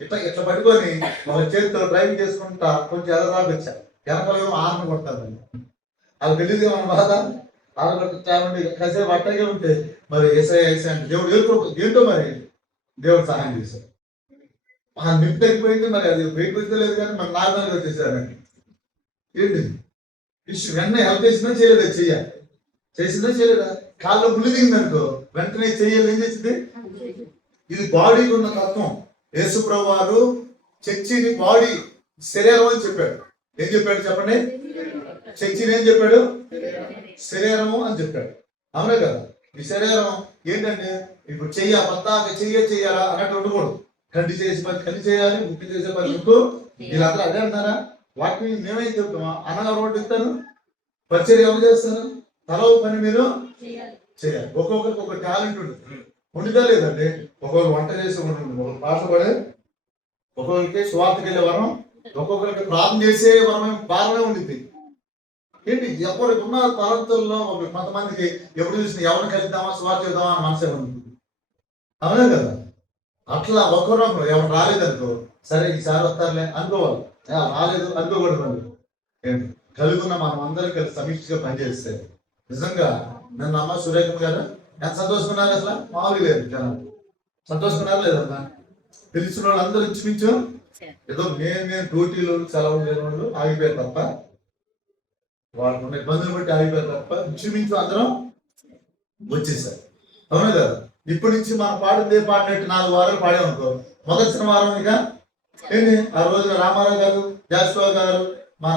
ఇట్లా ఇట్లా పట్టుకొని వాళ్ళ చేతితో డ్రైవింగ్ చేసుకుంటా కొంచెం ఎదరాకొచ్చారు. వెనకలేమో ఆరణ కొడతారు. అది తెలియదు మన బాధ. ఆరగొట్టామండి కాసేపు అట్టగే ఉంటే మరి ఏసై అంటే దేవుడు ఏంటో మరి దేవుడు సహాయం చేశారు. ఆ నిప్పు తగ్గిపోయింది, మరి అది బయటకు వచ్చలేదు కానీ మరి నార్మల్గా వచ్చేసారండి. ఏంటి ఇష్యూ వెంటనే హెల్ప్ చేసినా చేయలేదా? చెయ్యాలి చేసిందా చేయలేదా? కాళ్ళు ముళ్ళు దిగింది అనుకో వెంటనే చెయ్యాలి. ఏం చేసింది? ఇది బాడీకి ఉన్న తత్వం. యేసుప్రభు వారు చర్చిని బాడీ శరీరం అని చెప్పాడు. ఏం చెప్పాడు చెప్పండి? చర్చిని ఏం చెప్పాడు? శరీరము అని చెప్పాడు. అవునే కదా? ఈ శరీరం ఏంటంటే ఇప్పుడు పద్దాక చెయ్యాలా అన్నట్టు ఉండకూడదు. కంటి చేసి పని కంటి చేయాలి, ముక్కు చేసే పని ముక్కు. వీళ్ళందరూ అదే అంటారా? వాటిని మేమేం చెప్తామా? అన్నగా రోడ్డు ఇస్తాను, పరిచర్య ఎవరు చేస్తాను, తలవ పని మీరు చేయాలి. ఒక్కొక్కరికి ఒక టాలెంట్ ఉంటుంది. ఉండిదా లేదండి? ఒక్కొక్కరు వంట చేసి ఉంటుంది, ఒక పాట పడే, ఒక్కొక్కరికి స్వార్థకి వెళ్ళే వరం, ఒక్కొక్కరికి ప్రార్థన చేసే వరం భారమే ఉండిద్ది. ఏంటి ఎవరికి ఉన్న తరగతుల్లో కొంతమందికి ఎప్పుడు చూసిన ఎవరిని కలిద్దామా స్వార్థ చేద్దామా అని మనసే ఉంది. అవునే కదా? అట్లా ఒకరొకరు ఎవరు రాలేదనుకో సరే ఈసారి వస్తారులే అనుకోవాలి, రాలేదు అనుకోకూడదు. ఏంటి కలుగున్న మనం అందరం కలిసి సమిష్టిగా పనిచేస్తే నిజంగా నన్ను అమ్మ సురేఖం గారు ఎంత సంతోషకున్నారు. అసలు మామూలుగా లేదు జనం సంతోషకున్నారు లేదన్నా. తెలిసిన వాళ్ళు అందరూ ఇంచుమించు ఏదో నేను డ్యూటీలు సెలవులు లేని వాళ్ళు ఆగిపోయారు తప్ప, వాళ్ళకు ఉన్న ఇబ్బందులు బట్టి ఆగిపోయారు తప్ప ఇంచుమించు అందరం వచ్చేసారు. అవును కదా? ఇప్పటి నుంచి మనం పాడిందే పాడినట్టు 4 వారాలు పాడామనుకో, మొదటి శనివారం ఇక ఏంటి ఆ రోజున రామారావు గారు, జాస్వా గారు, మన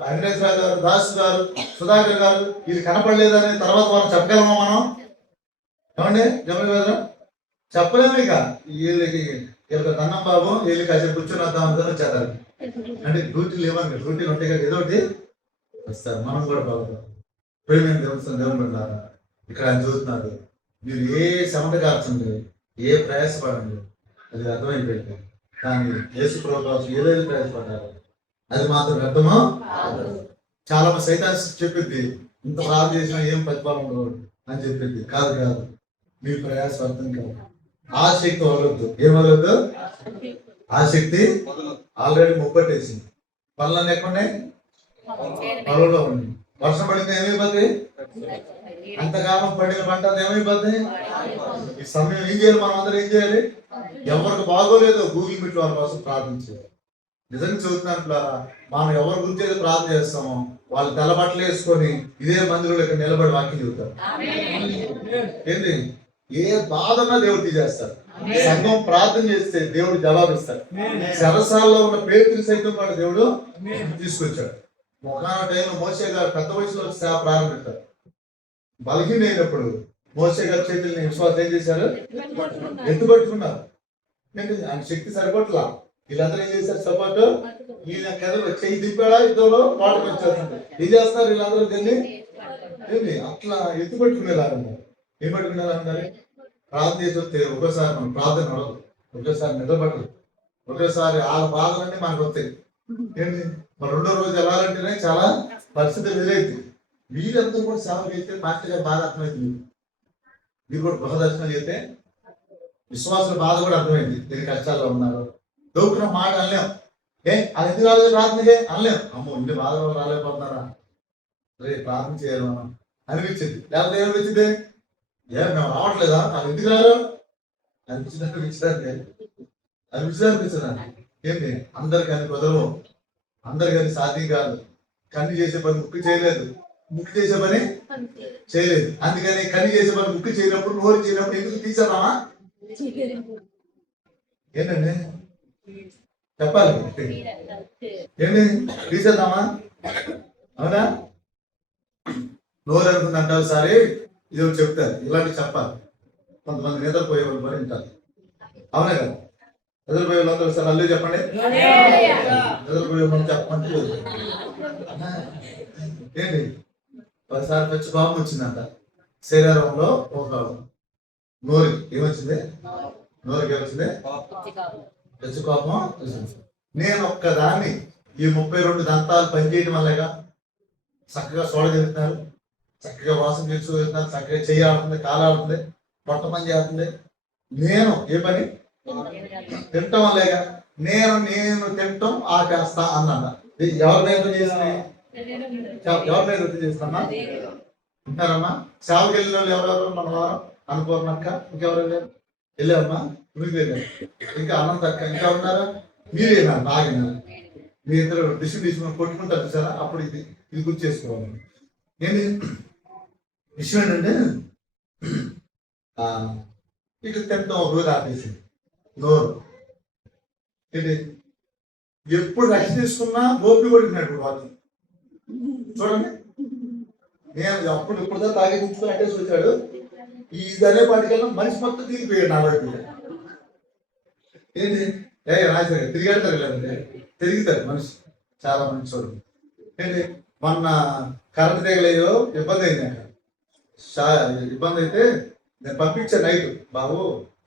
వెంకటేశ్వర గారు, దాసు గారు, సుధాకర్ గారు ఇది కనపడలేదని తర్వాత వారం చెప్పగలమా మనం? ఏమండి జమల్ గారు చెప్పలేము. ఇక వీళ్ళకి దండం బాబు వీళ్ళకి అసలు కూర్చొని వద్దామని వచ్చేస్తారు. అంటే డ్యూటీలు ఏమన్నా డ్యూటీలు ఉంటాయి కదా, ఏదో ఒకటి వస్తారు. మనం కూడా బాగుంటాం. ప్రేమ దేవుని పెట్టారు. ఇక్కడ ఆయన చూస్తున్నారు. మీరు ఏ శ్రమట కార్చండి, ఏ ప్రయాసపడండి, అది అర్థమైపోయింది. కానీ యేసు ప్రభువు ఏదైతే ప్రయాసపడ్డారు అది మాత్రం అర్థమో. చాలా మంది సైతాన్ చెప్పింది ఇంత ప్రార్థన చేసినా ఏం ప్రతిఫలం ఉండదు అని చెప్పింది. కాదు కాదు, మీ ప్రయాసం అర్థం కాదు. ఆ శక్తి వదలొద్దు. ఏం వదలొద్దు? ఆ శక్తి ఆల్రెడీ ముప్పట్టేసింది. పనులన్నీ ఎక్కడున్నాయి? పొలంలో ఉంది. వర్షం పడితే ఏమైపోతుంది? అంతకాలం పడిన పంట ఏమైపోతుంది? ఈ సమయం ఏం చేయాలి? మనం అందరం ఏం చేయాలి? ఎవరికి బాగోలేదో గూగుల్ మీట్ వాళ్ళ కోసం ప్రార్థించాలి. నిజంగా చదువుతున్నట్లా మనం ఎవరి గురించి అయితే ప్రార్థన చేస్తామో వాళ్ళు తెల్లబట్టలు వేసుకొని ఇదే మందిరంలో ఇక్కడ నిలబడి వాక్యం చెబుతారు. ఏంటి ఏ బాధన్నా దేవుడు తీసేస్తాడు. సంఘం ప్రార్థన చేస్తే దేవుడు జవాబిస్తాడు. చెరసాల్లో ఉన్న పేతురు సైతం కూడా దేవుడు తీసుకొచ్చాడు. ఒకనొక టైంలో మోషే గారు పెద్ద వయసులో సేవ ప్రారంభించారు. బలహీనైనప్పుడు మోషే గారి చేతుల్ని విశ్వాసం ఏం చేశారు? ఎత్తుపట్టుకున్నారు. ఆయన శక్తి సరిపట్లా. వీళ్ళందరూ ఏం చేశారు? సపోర్ట్ వీళ్ళ కథలో చెయ్యి దింపాడా ఇద్దరు వాటర్ వచ్చేస్తుంది. ఏం చేస్తారు వీళ్ళందరూ దీన్ని? ఏంటి అట్లా ఎత్తుపట్టుకునేలాగా ఏం పట్టుకునేలాగా ప్రార్థన చేసి వస్తే ఒక్కోసారి మనం ప్రార్థన నడవదు, ఒక్కోసారి నిద్రపట్టదు, ఒక్కోసారి ఆ బాధలన్నీ మనకు వస్తాయి. ఏంటి మన రెండో రోజు వెళ్ళాలంటేనే చాలా పరిస్థితులు ఎదురైంది. వీళ్ళందరూ కూడా సేవ చేస్తే మాస్టర్ గారు బాధ అర్థమైంది. మీరు కూడా గృహదర్శనం చేస్తే విశ్వాసుల బాధ కూడా అర్థమైంది. దీని కష్టాల్లో ఉన్నారు. దోకున్న మాట అనలేం. అది ఎందుకు రాలేదు ప్రార్థనకే అనలేం. అమ్మో ఇంటి బాధలో రాలేకపోతున్నారా, రేపు ప్రార్థన చేయాలి మనం అనిపించింది. లేకపోతే ఏమనిపించింది? మేము రావట్లేదా, అది ఎందుకు రారు అనిపించిందా? ఏంటి అందరికి అది కుదరవు, అందరికి అది సాధ్యం కాదు. కన్ను చేసే పని ముక్కు చేయలేదు, ముక్కు చేసే పని చేయలేదు. అందుకని కన్ను చేసే పని ముక్కు చేయనప్పుడు, నోరు చేయనప్పుడు ఎందుకు తీసేద్దామా? ఏంటండి చెప్పాలి, ఏంటి తీసేద్దామా? అవునా? నోరు అనుకుంది అంటారు సరే, ఇది ఒకటి చెప్తారు. ఇలాంటి చెప్పాలి. కొంతమంది నిద్రపోయే వాళ్ళు పని ఉంటారు. అవునా కదా? నిద్రపోయే వాళ్ళందరూ సార్ అల్లు చెప్పండి. నిద్రపోయే వాళ్ళు చెప్పమంటే ఏంటి ఒకసారి వచ్చి కోపం వచ్చిందంట శరీరంలో. ఒక నోరుకి ఏమొచ్చింది? నోరుకి ఏమొచ్చింది? తెచ్చి కోపం వచ్చింది. నేను ఒక్కదాన్ని ఈ 32 దంతాలు పనిచేయడం వల్లగా చక్కగా చూడగలుగుతున్నారు, చక్కగా వాసన చేసుకోగలుగుతున్నారు, చక్కగా చెయ్యి ఆడుతుంది, కాలు ఆడుతుంది, పొట్ట పని చేస్తుంది. నేను ఏ పని తింటాం వల్లేగా. నేను తింటాం ఆపేస్తా అన్నాను. ఎవరి మీద చేసిన చేస్తున్నా ఉంటారమ్మా? సేవకి వెళ్ళిన వాళ్ళు ఎవరెవరు? మన వారం అనుకోనక్క, ఇంకెవరు వెళ్ళారు? వెళ్ళారమ్మా, మీకు వెళ్ళారు. ఇంకా అనంతక్క, ఇంకా ఉన్నారా? మీరేనా? బాగా మీ ఇద్దరు తీసుకుని కొట్టుకుంటారు సార్. అప్పుడు ఇది గుర్తు చేసుకోవాలి. ఏంటి విషయం ఏంటంటే ఇక తింటాం ఒక రోజు ఆపేసింది నోరు. ఏంటి ఎప్పుడు రక్ష తీసుకున్నా గోపి కొడుకున్నాడు వాళ్ళు. చూడండి, నేను అప్పుడు ఇప్పుడు తాగి కూర్చుని అంటే చూశాడు. ఇదనే పాటికల్లా మనిషి మొత్తం తిరిగిపోయాడు నా వైపు. ఏంటి రాజా తిరిగాడతారు లేదంటే తిరుగుతారు మనిషి. చాలా మంచి చూడు. ఏంటి మొన్న కరెంట్ తీగలేదో ఇబ్బంది అయింది. అక్కడ ఇబ్బంది అయితే నేను పంపించాను నైట్, బాబు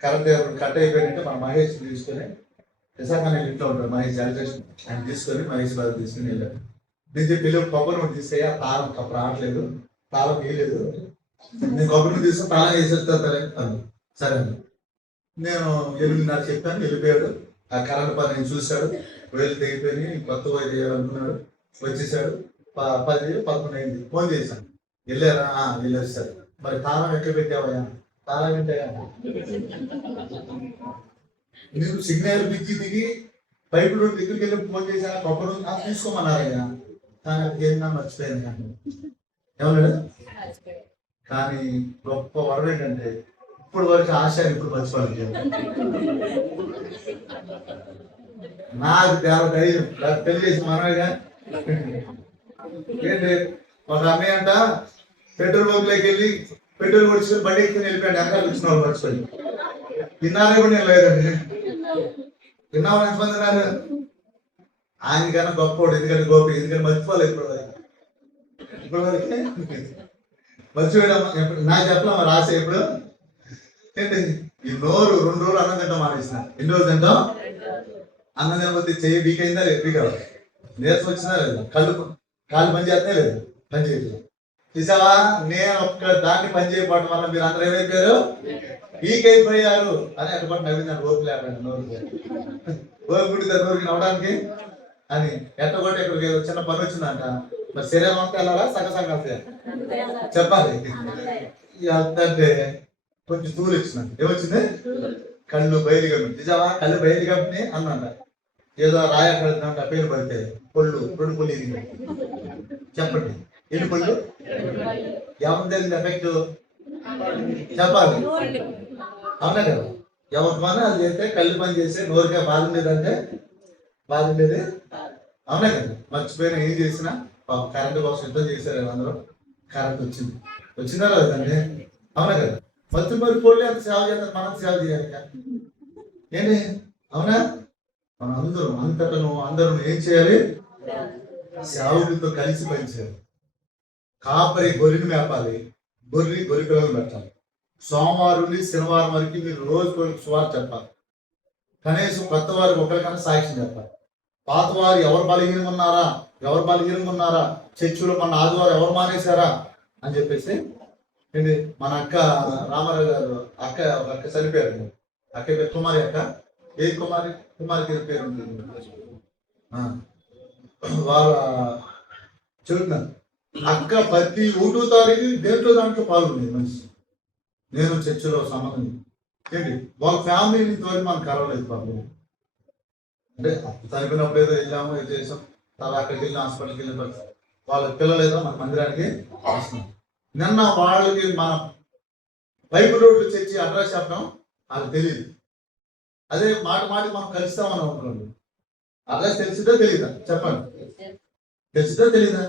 కరెంట్ కట్ అయిపోయినట్టే మన మహేష్ తీసుకొని నిజంగా ఇంట్లో ఉంటాడు మహేష్ ఎలక్ట్రిషన్, ఆయన తీసుకొని మహేష్ బాబు తీసుకుని వెళ్ళాడు. నేను చెప్పి కొబ్బరి నూనె తీసుకెళ్ళి తాళం అప్పుడు రావట్లేదు, తాళం వేయలేదు, నేను కొబ్బరి నూనె తీసుకుని తాళం వేసేస్తాను అను. సరే అండి. నేను 8:30 చెప్పాను, వెళ్ళిపోయాడు. ఆ కరెంట్ పని నేను చూశాడు, వేలు తెగిపోయి కొత్త వైద్య చేయాలనుకున్నాడు. వచ్చేసాడు. 10-11 అయింది. ఫోన్ చేశాను, వెళ్ళారా? వెళ్ళేసారు. మరి తాళం ఎక్కడ పెట్టావయ్యా? తాళం ఏంటయ్యా? నేను సిగ్నల్ దిగి పైపు రోడ్ దగ్గరికి వెళ్ళి ఫోన్ చేశాను, కొబ్బరి తీసుకోమన్నారయ్యా. కానీ ఏమన్నా మర్చిపోయాను కానీ ఏమన్నాడు. కానీ గొప్ప వరం ఏంటంటే ఇప్పుడు వరకు ఆశ ఇప్పుడు మర్చిపోలేదు. నాకు చాలా ధైర్యం. పెళ్లి చేసి మనగా ఏంటి ఒక అమ్మాయి అంట పెట్రోల్ బంక్లోకి వెళ్ళి పెట్రోల్ కొడుచుకొని బండి ఎక్కిని వెళ్ళిపోయాడు. వెనకాల వచ్చిన వాళ్ళు మర్చిపోయి. విన్నారే కూడా నేను లేదండి. విన్నామని ఎంతమంది ఉన్నారు? ఆయనకన్నా గొప్పవాడు. ఎందుకంటే గోపి, ఎందుకంటే మర్చిపోలేదు ఇప్పుడు వరకు. ఇప్పుడు వరకు మర్చిపోయాడమ్మా. నాకు చెప్పలేమా రాసే ఇప్పుడు ఏంటి ఈ నోరు 2 రోజులు అన్నం తింటాం మానేసిన. ఎన్ని రోజులు తింటాం? అన్నం తినకపోతే చెయ్యి వీక్ అయిందా లేదు? వీక్ అవ్వాలి. నీరసం వచ్చిందా లేదు? కాళ్ళు పని చేస్తే లేదు, పని చేయట్లేదు. చూసావా, నేను ఒక్క దాన్ని పని చేయకపోవడం వల్ల మీరు అందరూ ఏమైపోయారు? వీక్ అయిపోయారు అని అటువంటి నవ్విందని ఓపు లేకపోయింది. నోరు ఓపుకుంటుంది నోరుకి నవ్వడానికి అని. ఎట్టగొట్టి ఎక్కడికి చిన్న పని వచ్చిందంట. మరి శరీరం అంతా వెళ్ళాలా? సగం చెప్పాలి. అంటే కొంచెం తూలు ఇచ్చినాను. ఏమొచ్చింది? కళ్ళు బయలు కప్పి. నిజావా కళ్ళు బయలు కప్పని అన్నంట. ఏదో రాయకడుతుందంట, పేరు పడితే పొళ్ళు 2 పొల్లు ఇరిగి. చెప్పండి, ఎన్ని పొళ్ళు? ఏమని తెలియదు ఎఫెక్ట్? చెప్పాలి. అవునా కదా? ఎవరి పని అది చేస్తే కళ్ళు పని చేస్తే నోరుగా బాధ ఉండేదంటే బాధ ఉండేది. అవునా కదా? మర్చిపోయినా ఏం చేసినా కరెంట్ కోసం యుద్ధం చేశారు అందరూ. కరెంట్ వచ్చింది. వచ్చిందా లేదండి? అవునా కదా? మరి కోళ్ళు ఎంత సేవ చేస్తారు, మనం సేవ చేయాలి కదా ఏంటి? అవునా? మన అందరూ ఏం చేయాలి? సేవకులతో కలిసి పనిచేయాలి. కాపరి గొర్రెని మేపాలి, గొర్రె పిల్లలు పెట్టాలి. సోమవారం నుండి శనివారం వరకు మీరు రోజు సువార్త చెప్పాలి. కనీసం కొత్త వారికి ఒకరికన్నా సాక్ష్యం చెప్పాలి. పాత వారు ఎవరు బలహీనంగా ఉన్నారా, చర్చిలో మన ఆదివారం ఎవరు మానేశారా అని చెప్పేసి ఏంటి మన అక్క రామారావు గారు అక్క చనిపోయారు. అక్క కుమారి అక్క ఏ కుమారికి పేరు వాళ్ళ చెబుతున్నాను. అక్క ప్రతి 1వ తారీఖు దాంట్లో పాల్గొనేది మనిషి. నేను చర్చిలో సంబంధం ఏంటి వాళ్ళ ఫ్యామిలీని తోటి మనకు కలవలేదు పాపం. అంటే చనిపోయినప్పుడు ఏదో వెళ్ళాము, ఏదో చేసాం, తర్వాత అక్కడికి వెళ్ళి హాస్పిటల్కి వెళ్ళిన తర్వాత వాళ్ళ పిల్లలు ఏదో మన మందిరానికి వస్తున్నాం. నిన్న వాళ్ళకి మన బైబిల్ రోడ్లు చర్చి అడ్రస్ చెప్పడం వాళ్ళకి తెలియదు. అదే మాట మనం కలుస్తామని అనుకోండి. అడ్రస్ తెలిసిందో తెలియదా? చెప్పండి. తెలిసిందో తెలీదా?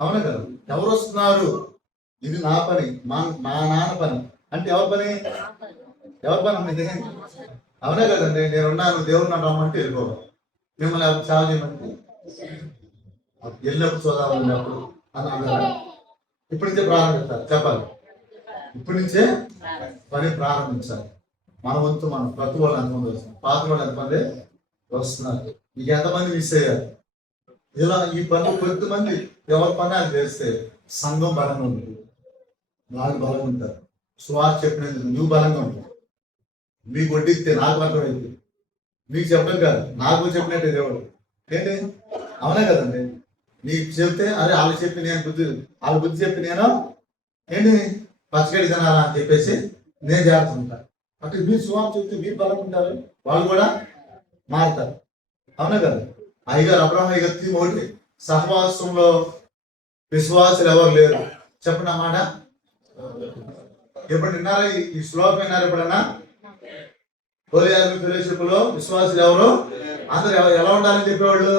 అవునా కదా? ఎవరు వస్తున్నారు, ఇది నా పని, మా నాన్న పని అంటే ఎవరి పని ఉంది? అవునా కదండి? నేనున్నాను, దేవుడు నన్ను రమ్మంటే వెళ్ళిపోవాలి. మిమ్మల్ని చాలా చేయమంటే వెళ్ళినప్పుడు చూడాలన్నప్పుడు అని అన్నారు. ఇప్పటి నుంచే ప్రారంభిస్తారు. చెప్పాలి, ఇప్పటి నుంచే పని ప్రారంభించాలి. మన వంతు మనం ప్రతి వాళ్ళు ఎంతమంది వస్తున్నారు, పాత వాళ్ళు ఎంతమంది వస్తున్నారు, మీకు ఎంతమంది మిస్ అయ్యారు? ఇలా ఈ పనులు కొద్దిమంది ఎవరి పని అది చేస్తే సంఘం బలంగా ఉంటుంది, వాళ్ళు బలంగా ఉంటారు. సువార్త చెప్పినందుకు నువ్వు బలంగా ఉంటావు. మీకు వడ్డిస్తే నాకు అర్థమైంది, మీకు చెప్పడం కాదు నాకు చెప్పినట్టే దేవుడు ఏంటి? అవునా కదండి? నీకు చెప్తే అరే వాళ్ళు చెప్పి నేను వాళ్ళ బుద్ధి చెప్పి నేను ఏంటి పచ్చగడి తినాలా అని చెప్పేసి నేను చేస్తుంటా. అంటే మీరు సువార్త చెప్తే మీరు బలంగా ఉంటారు, వాళ్ళు కూడా మారుతారు. అవునా కదా? అయ్యగారు అబ్రహం అయ్యగారు థీమ్ ఒకటి, సహవాసంలో విశ్వాసులు ఎవరు లేరు. చెప్పండి అన్నమాట. ఎప్పుడు విన్నారా ఈ శ్లోకం? విన్నారు ఎప్పుడన్నా? హోలీ ఆర్మీ ఫెలోషిప్ లో విశ్వాసులు ఎవరు? అందరు ఎలా ఉండాలని చెప్పేవాళ్ళు?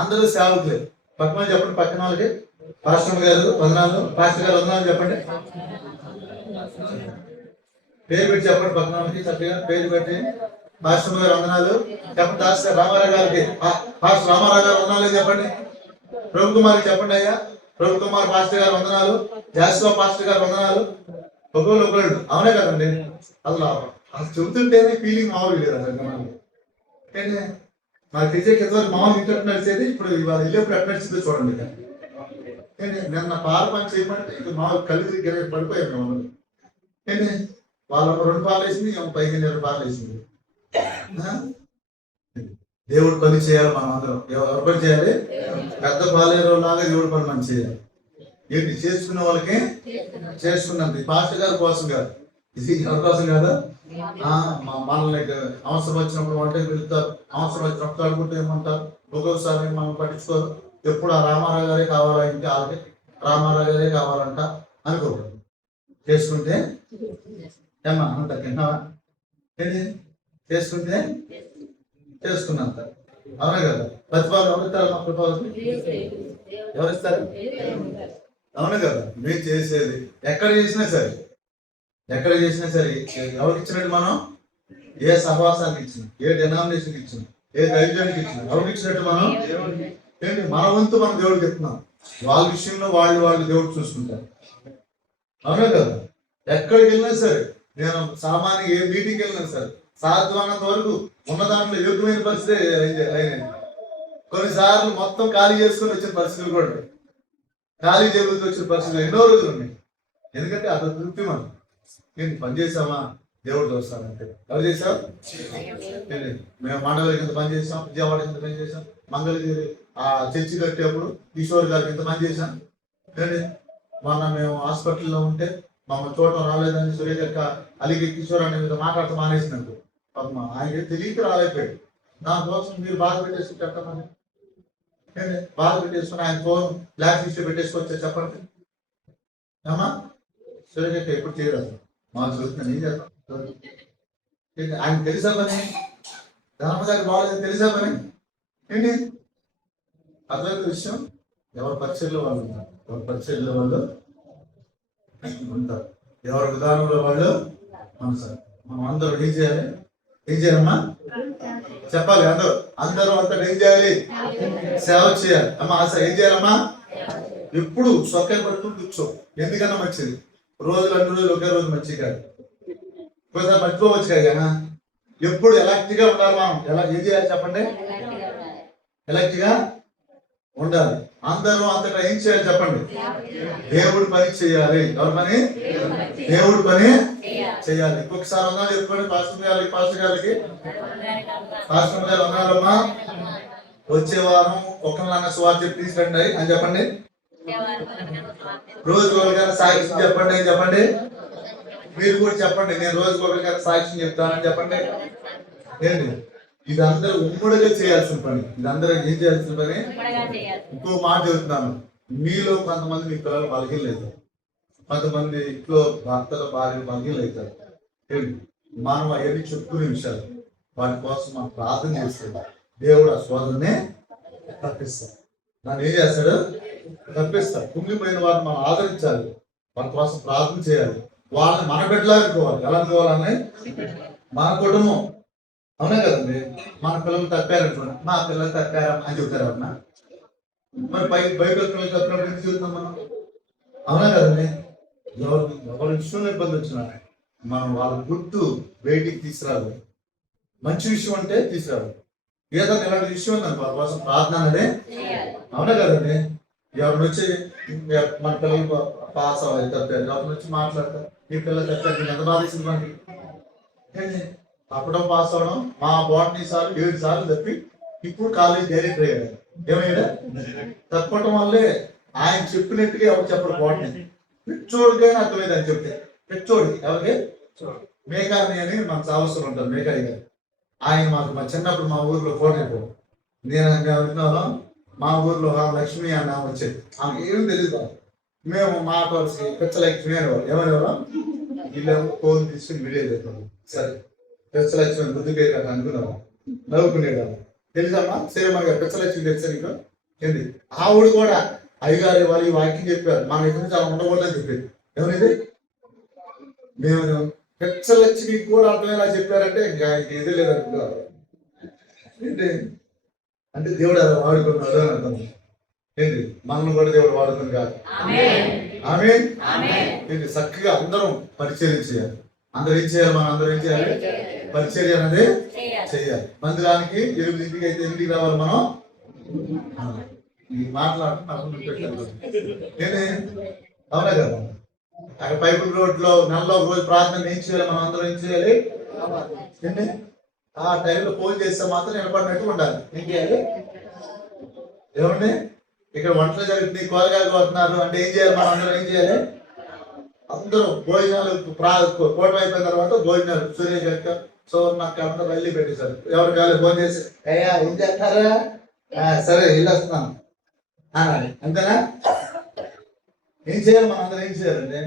అందరూ సేవకులే. పక్కన చెప్పండి, పక్కన వాళ్ళకి పాస్టర్ గారు వందనాలు, పాస్టర్ గారు వందనాలు చెప్పండి. పేరు పెట్టి చెప్పండి, పక్కన వాళ్ళకి చక్కగా పేరు పెట్టి పాస్టర్ గారు వందనాలు చెప్పండి. దాస్టర్ రామారావు గారికి పాస్టర్ రామారావు గారు వందనాలు చెప్పండి. ప్రభు కుమార్కి చెప్పండి అయ్యా, ప్రభు కుమార్ పాస్టర్ గారు వందనాలు, జాస్వా పాస్టర్ గారు వందనాలు. ఒకళ్ళు అవునే కదండి? అసలు చెబుతుంటేనే ఫీలింగ్ మామూలు లేదు అసలు. నాకు తెలిసే కింద మామూలు ఇంటర్ నడిచేది, ఇప్పుడు ఇవాళ వెళ్ళేప్పుడు ఎట్లా నడిచిందో చూడండి. నిన్న పాల పని చేయమంటే ఇక మామూలు కళ్ళు దగ్గర పడిపోయారు మేము. ఏంటి వాళ్ళ 2 పాలు వేసింది, పైకి 2 పాలు వేసింది. దేవుడు పని చేయాలి, మనం అందరం ఎవరు పని చేయాలి? పెద్ద పాలేరు లాగా దేవుడు పని మనం చేయాలి. ఏంటి చేసుకునే వాళ్ళకి చేసుకున్నది. పాస్టర్ గారి కోసం కాదు, ఇది ఎవరి కోసం కాదు. మనల్ని అవసరం వచ్చినప్పుడు వంటకి వెళ్తారు, అవసరం వచ్చినప్పుడు అడుగుంటే ఏమంటారు, ఒక్కొక్కసారి మనం పట్టించుకోరు. ఎప్పుడు ఆ రామారావు గారే కావాలా, ఇంటి వాళ్ళకి రామారావు గారే కావాలంట అనుకోకూడదు. చేసుకుంటే ఏమా అంత తిన్నావా ఏంటి? చేసుకుంటే చేసుకున్నంత. అవునా కదా? ప్రతిపాదన ఎవరిస్తారు? మా ప్రతిపాదన ఎవరిస్తారు? అవునా కదా? మీరు చేసేది ఎక్కడ చేసినా సరే ఎవరికి ఇచ్చినట్టు? మనం ఏ సహవాసానికి ఇచ్చిన, ఏ డినామినేషన్కి ఇచ్చిన, ఏ దైర్యానికి ఇచ్చిన, ఎవరికి ఇచ్చినట్టు? మనం ఏంటి మన వంతు మనం దేవుడికి చెప్తున్నాం. వాళ్ళ విషయంలో వాళ్ళు దేవుడు చూసుకుంటారు. అవునా కదా? ఎక్కడికి వెళ్ళినా సరే, నేను సామాన్య ఏ మీటింగ్కి వెళ్ళినా సరే సాధ్యమైనంత వరకు ఉన్న దాంట్లో యోగ్యమైన పరిస్థితి అయినాయి. కొన్నిసార్లు మొత్తం ఖాళీ చేసుకొని వచ్చిన పరిస్థితులు కూడా, ఖాళీ జేబులతో వచ్చిన పరిస్థితులు ఎన్నో రోజులు ఉన్నాయి. ఎందుకంటే అతను తృప్తి మనం ఏంటి పని చేసామా దేవుడు చూస్తానంటే. ఎవరు చేసాం? మేము మండలి కింద పని చేసాం, విజయవాడ కింద పని చేసాం, మంగళగిరి ఆ చర్చి కట్టేప్పుడు కిషోర్ గారికి ఇంత పని చేశాం. మొన్న మేము హాస్పిటల్లో ఉంటే మమ్మల్ని చూడటం రాలేదని సురేష్ యొక్క అలిగి కిషోర్ అనే మీద మాట్లాడుతూ మానేసినట్టు ఆయన తెలియక రాలేకపోయాడు. దానికోసం మీరు బాధ పెట్టేసుకుని చెప్పమని బాధ పెట్టేసుకుని ఆయన ఫోన్ బ్లాక్ లిస్ట్ పెట్టేసుకోవచ్చా? చెప్పండి అమ్మా. సూర్యకి ఎప్పుడు చేయరు మాకు చూస్తున్నాను ఏం చేస్తాం. ఆయన తెలుసా పని, ధర్మగారి బాగాలేదు తెలుసా పని ఏంటి అద్వైత విషయం. ఎవరి పరిచయంలో వాళ్ళు ఉంటారు, ఎవరి పరిచయంలో వాళ్ళు ఉంటారు, ఎవరి విధానంలో వాళ్ళు మనసారు. మనం అందరూ ఏం చేయాలి, ఏం చేయాలమ్మా చెప్పాలి. అందరూ అందరూ అంతా ఏం చేయాలి, సేవ చేయాలి. అమ్మా అసలు ఏం చేయాలమ్మా, ఎప్పుడు సొక్కలు పడుతూ కూర్చో. ఎందుకన్నా మంచిది, రోజులు అన్ని రోజులు ఒకే రోజు మంచిది కాదు, ఒకసారి మర్చిపోవచ్చు కదా. ఎప్పుడు ఎలక్ట్ గా ఉండాలి. మనం ఎలా ఏం చేయాలి చెప్పండి, ఎలక్ట్ గా ఉండాలి. అందరూ అంతటా ఏం చేయాలి చెప్పండి, దేవుడి పని చేయాలి. ఎవరి పని, దేవుడి పని చేయాలి. ఇంకొకసారి అన్నారు చెప్పుకోండి, పాస్టర్ గారికి పాస్టర్ గారు అన్నారమ్మా వచ్చే వారం ఒకరినన్నా సువార్త చెప్పి తీసుకురండి అని చెప్పండి. రోజు ఒకరికైనా సాక్ష్యం చెప్పండి అని చెప్పండి. మీరు కూడా చెప్పండి, నేను రోజుకి ఒకరికైనా సాక్ష్యం చెప్తానని చెప్పండి. ఏంటి ఇది అందరూ ఉమ్మడిగా చేయాల్సిన పని, ఇది అందరూ ఏం చేయాల్సిన పని. ఇంకో మాట చెబుతున్నాను, మీలో కొంతమంది మీ పిల్లలు బలహీనలేదు, కొంతమంది ఇంట్లో భర్తల భార్య బలహీనలు అవుతారు. మనం అవన్నీ చెప్పుకునే విషయాలు, వాటి కోసం మనం ప్రార్థన చేస్తాడు. దేవుడు ఆ శోధననే తప్పిస్తాడు. దాన్ని ఏం చేస్తాడు, తప్పిస్తాడు. కుంగిపోయిన వారిని మనం ఆదరించాలి, వాళ్ళ కోసం ప్రార్థన చేయాలి, వాళ్ళని మన బిడ్డలా అనుకోవాలి. ఎలా అనుకోవాలని, మన కుటుంబం. అవునా కదండి, మన పిల్లలు తప్పారనుకోండి, మా పిల్లలు తప్పారా అని చెబుతారు ఎవరన్నా. మరి బైబిల్ పిల్లలు తప్పినప్పుడు ఎందుకు చెబుతాం మనం, అవునా కదండి. ఎవరి విషయంలో ఇబ్బంది వచ్చినా మనం వాళ్ళ గుర్తు బయటికి తీసుకురాదు. మంచి విషయం అంటే తీసుకురాదు, ఏదైనా ఇలాంటి విషయం ఉందని వాళ్ళ కోసం ప్రార్థన అనేది. అవునా కదండి. ఎవరిని వచ్చి మన పిల్లలు పాస్ అవ్వాలి తప్పారు, ఎవరిని వచ్చి మాట్లాడతారు, మీ పిల్లలు తప్పారు, నేను ఎంత బాధిస్తుంది మనకి. అప్పుడో పాస్ అవడం, మా బాటనీ సార్లు 7 సార్లు తప్పి ఇప్పుడు కాలేజ్ డైరెక్టర్ అయ్యాడు. ఏమయ్యాడు, తప్పడం వల్లే ఆయన చెప్పినట్టుగా ఎవరు చెప్పడు. బాటనీ పిచ్చోడికైనా అర్థమైంది అని చెప్తే, పిచ్చోడి ఎవరికి, మేఘాని అని మన సావస్తులు ఉంటారు, మేఘాయి గారు. ఆయన మాకు మా చిన్నప్పుడు మా ఊర్లో ఫోటో నేను అనుకున్నాను, మా ఊర్లో లక్ష్మి అన్న వచ్చేది, ఆమె ఏం తెలియదు. మేము మా కలిసి పిచ్చ లక్ష్మి అనేవారు. ఏమనేవారు, వీళ్ళేమో ఫోన్ తీసుకుని వీడియో చెప్పారు. సరే పిచ్చలక్ష్మి బుద్ధి పేరు కదా అనుకున్నాము, నవ్వుకునేవాళ్ళు. తెలుసమ్మా శ్రీరమ్మ గారు పిచ్చలక్ష్మి తెలుసా నీకు ఏంటి. ఆవిడ కూడా అయ్యగారు వాళ్ళు ఈ వాక్యం చెప్పారు, మన ఎదురు చాలా ఉండకూడదని చెప్పేది. ఏమనేది, మేము పిచ్చలక్ష్మి కూడా అర్థమేలా చెప్పారంటే ఇంకా ఎదురు లేదనుకున్నారు. ఏంటి అంటే దేవుడు అలా వాడుకున్నాడు అని అర్థం. ఏంటి మనల్ని కూడా దేవుడు వాడుకుని కాదు. ఆమేన్. ఏంటి చక్కగా అందరం పరిచయం చేయాలి. అందరూ ఏం చేయాలి, మనం అందరూ ఏం చేయాలి, పరిచర్య అనేది చేయాలి. మందిరానికి 8ంటికి అయితే 8ంటికి రావాలి. మనం మాట్లాడుతున్నాను, అవునా కదా. అక్కడ పైపుల్ రోడ్ లో నెలలో ఒక రోజు ప్రార్థన ఏం చేయాలి, మనం అందరం ఏం చేయాలి, ఏంటి ఆ టైంలో ఫోన్ చేస్తే మాత్రం నిలబడినట్టు ఉండాలి. ఏం చేయాలి, ఏమండి ఇక్కడ వంటలు జరుగుతుంది, కూరగాయలు కోస్తున్నారు అంటే ఏం చేయాలి, మనం అందరం ఏం చేయాలి, అందరూ భోజనాలు కోట అయిపోయిన తర్వాత భోజనాలు సూర్య గారు నాకు అందరూ వెళ్ళి పెట్టేశారు. ఎవరు కాదు భోజనం చేసి అయ్యా ఏం చేస్తారా, సరే ఇల్లు వస్తున్నాను అనాలి. అంతేనా, ఏం చేయాలి, మనం అందరం ఏం చేయాలండి.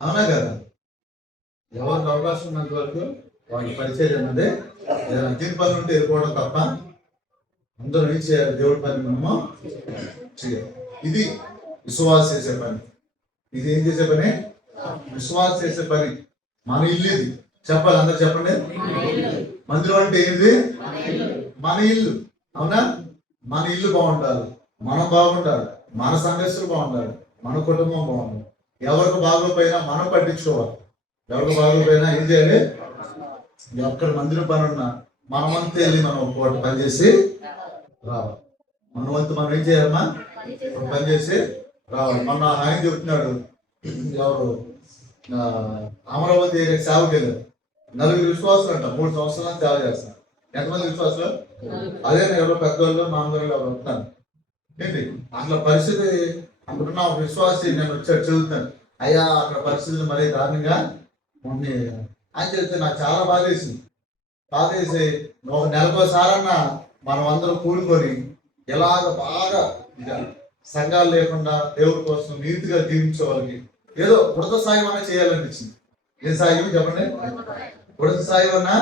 అవునా కదా. ఎవరికి అవకాశం ఉన్నంత వరకు వాళ్ళకి పరిచయం అన్నది దీని పని ఉంటే వెళ్ళిపోవడం తప్ప అందరూ ఏం చేయాలి, దేవుడి పని మనము చేయాలి. ఇది విశ్వాస చేసే పని. ఇది ఏం చేసే పని, విశ్వాస చేసే పని. మన ఇల్లు ఇది చెప్పాలి, అందరు చెప్పండి. మందిరం అంటే ఏంటి, మన ఇల్లు. అవునా, మన ఇల్లు బాగుండాలి, మనం బాగుండాలి, మన సంఘస్థులు బాగుండాలి, మన కుటుంబం బాగుండాలి. ఎవరికి బాగోపోయినా మనం పట్టించుకోవాలి. ఎవరికి బాగోపోయినా ఏం చేయాలి, ఎక్కడ మందిరం పని ఉన్నా మనమంతా వెళ్ళి మనం ఒక పూట పని చేసి రావాలి. మన వంతు మనం ఏం చేయాలమ్మా, పని చేసి రావాలి. మొన్న ఆయన చెప్తున్నాడు, ఎవరు అమరావతి ఏరియా సేవకి వెళ్ళారు. 4 విశ్వాసాలు అంట, 3 సంవత్సరాలు సేవ చేస్తాను. ఎంతమంది విశ్వాసాలు, అదే ఎవరో పెద్దవాళ్ళు మామూలు ఎవరు వస్తున్నాను. ఏంటి అట్లా పరిస్థితి, అక్కడున్న విశ్వాసి నేను వచ్చాడు చదువుతాను, అయ్యా అక్కడ పరిస్థితులు మరీ దారుణంగా ఉంది అని చెప్తే నాకు చాలా బాధేసింది. బాధేసి ఒక నెలకోసారన్నా మనం అందరం కూడుకొని ఇలాగ బాగా సంఘాలు లేకుండా దేవుడి కోసం నీతిగా జీవించే వాళ్ళకి ఏదో ఉడత సాయం అన్నా చేయాలనిపించింది. ఏ సాయం చెప్పండి? ఉడత సాయం అన్నా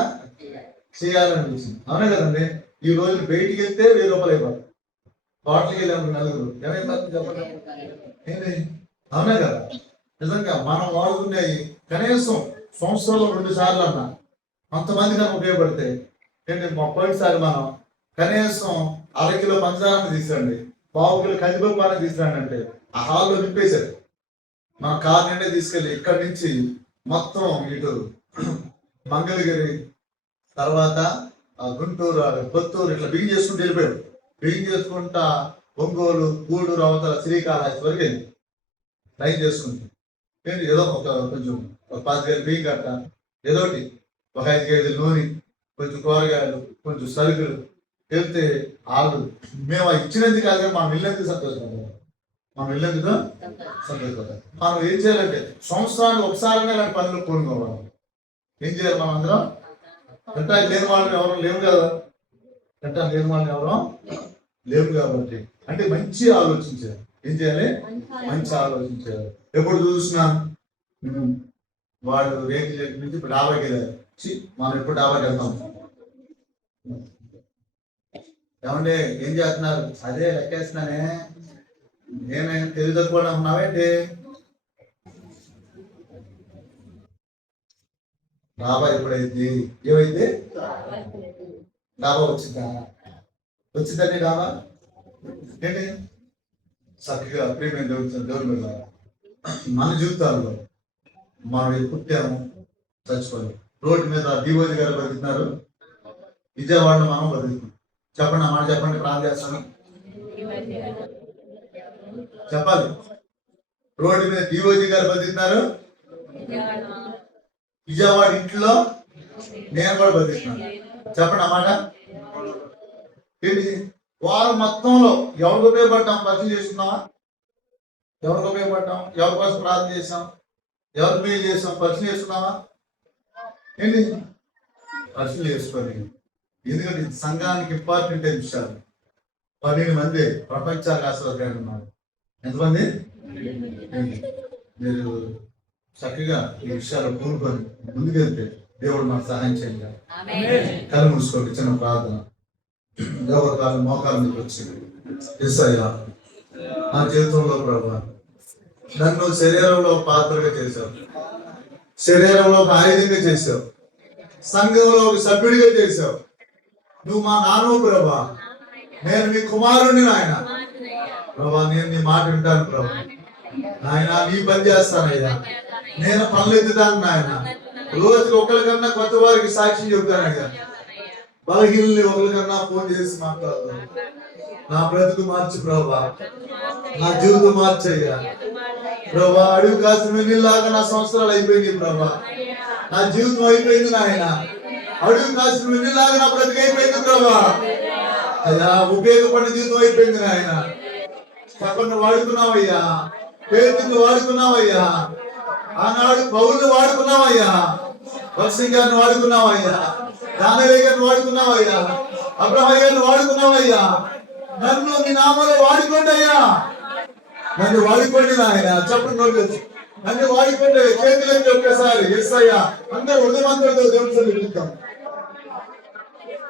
చేయాలనిపించింది. అవునే కదండి. ఈ రోజు బయటికి వెళ్తే 1000 రూపాయలు అయిపోతుంది. హోటల్కి వెళ్ళాము నలుగురు ఏమైపోతుంది చెప్పండి? ఏంటి? అవునే కదా. నిజంగా మనం వాడుకునేవి కనీసం సంవత్సరంలో 2 సార్లు అన్నా కొంతమంది కనుక ఉపయోగపడతాయి. ఏంటి? పోయినసారి మనం కనీసం 1/2 కిలో పంచదారాన్ని తీసుకురండి, 1/2 కిలో కందిపప్పు తీసుకురండి అంటే ఆ హాల్లో నింపేశారు. మన కార్ నిండే తీసుకెళ్ళి ఇక్కడి నుంచి మొత్తం ఇటు మంగళగిరి, తర్వాత గుంటూరు, కొత్తూరు ఇట్లా బియ్యం చేసుకుంటూ వెళ్ళిపోయాడు. బియ్యం చేసుకుంటా ఒంగోలు, గూడూరు, అవతల శ్రీకాళహస్తి వరకు వెళ్ళి లైన్ చేసుకుంటాం. ఏంటి? ఏదో కొంచెం 10,000 బియ్యం కట్ట, ఏదోటి ఒక 5 కేజీలు నూనె, కొంచెం కూరగాయలు, కొంచెం సరుకులు వెళ్తే వాళ్ళు మేము ఇచ్చినందుకు కాదు కానీ మనం వెళ్ళేందుకు సంతోషపడతాం. మనం వెళ్ళేందుకు సంతోషపడతాం. మనం ఏం చేయాలంటే సంవత్సరానికి ఒకసారైనా ఇలాంటి పనులు కోరుకోవాలి. ఏం చేయాలి? మనం అందరం అంటే లేని వాళ్ళని ఎవరు లేవు కదా, అంటే లేని వాళ్ళని ఎవరో లేవు కాబట్టి అంటే మంచి ఆలోచించారు. ఏం చేయాలి? మంచి ఆలోచించారు. ఎప్పుడు చూసినా వాడు రేపు నుంచి ఇప్పుడు డాబాకి వెళ్ళారు. మనం ఎప్పుడు డాబాకి వెళ్తాం? ఏమంటే ఏం చేస్తున్నారు? అదే లెక్కేస్తున్నానే, నేనేం తెలియకపోవడం ఉన్నావేంటి? డాబా ఎప్పుడైంది? ఏమైంది? డాబా వచ్చిందండి డాబా ఏంటి? చక్కగా ప్రేమ దేవుడి మీద మన జీవితాల్లో మనం పుట్టాము, చచ్చిపోయాము. రోడ్డు మీద డివోజీ గారు బతుకుతున్నారు, విజయవాడలో మనం బతుకుతున్నాం. చెప్పండి, ఆ మాట చెప్పండి. ప్రార్థన చేస్తాను చెప్పాలి. రోడ్డు మీద డివోజీ గారు బతుకుతున్నారు, విజయవాడ ఇంట్లో నేను కూడా బతుకుతున్నాను. చెప్పండి ఆ మాట. ఏంటి? వారం మొత్తంలో ఎవరికి ఉపయోగపడ్డాం? పరిచయం చేసుకున్నావా? ఎవరికి ఉపయోగపడ్డాం? ఎవరి కోసం ప్రార్థన చేసాం? ఎవరి మీద చేసాం? పరిచయం చేసుకున్నావా? ఏంటి? పరిచయం చేసుకొని, ఎందుకంటే సంఘానికి ఇంపార్టెంట్ విషయాలు. 12 మంది ప్రపంచానికి ఆశీర్వాదాలు ఉన్నారు. ఎంతమంది? మీరు చక్కగా ఈ విషయాలు కూరుకొని ముందుకెళ్తే దేవుడు మనకు సహాయం చేయండి. కళ్ళు మూసుకోండి. చిన్న ప్రార్థన. దేవకాలం మోకాల మీకు వచ్చింది. యేసయ్యా, నా జీవితంలో ప్రభు నన్ను శరీరంలో పాత్రగా చేశావు, శరీరంలో ఒక ఆయుధంగా చేశావు, సంఘంలో ఒక సభ్యుడిగా చేశావు. నువ్వు మా నాన్నవు ప్రభా, నేను మీ కుమారుడిని నాయన. ప్రభా, నేను నీ మాట వింటాను ప్రభా. నాయన నీ పని చేస్తానయ్యా, నేను పనులెత్తుతాను నాయన. రోజుకి ఒకరికన్నా కొత్త వారికి సాక్ష్యం చెబుతానయ్యా. బలహీనల్ని ఒకరికన్నా ఫోన్ చేసి మాట్లాడతాను. నా బ్రతుకు మార్చి ప్రభా, నా జీవితం మార్చయ్యా ప్రభా. అడుగు కాసిన వెన్నీలాగా నా సంవత్సరాలు అయిపోయింది ప్రభా, నా జీవితం అయిపోయింది నాయన. అడుగు కాసిన వెన్నీలాగా నా బ్రతుకు అయిపోయింది ప్రభా. అయ్యా, ఉపయోగపడిన జీవితం అయిపోయింది నాయన. తప్పని వాడుకున్నావయ్యా, పేరుని వాడుకున్నావయ్యా, ఆనాడు పౌరుని వాడుకున్నావయ్యా, వర్షం గారిని వాడుకున్నావయ్యా, దానవయ్య గారిని వాడుకున్నావయ్యా, అబ్రహ్మయ్య గారిని వాడుకున్నావయ్యా. నన్ను మీ నామలో వాడుకోండి అయ్యా, నన్ను వాడుకోండి నాయన. చెప్పండి, నన్ను వాడుకోండి. చేతులకి ఒక్కసారి యేసయ్యా అందరూ హృదయమంతతో దేవుడితో నిలుద్దాం.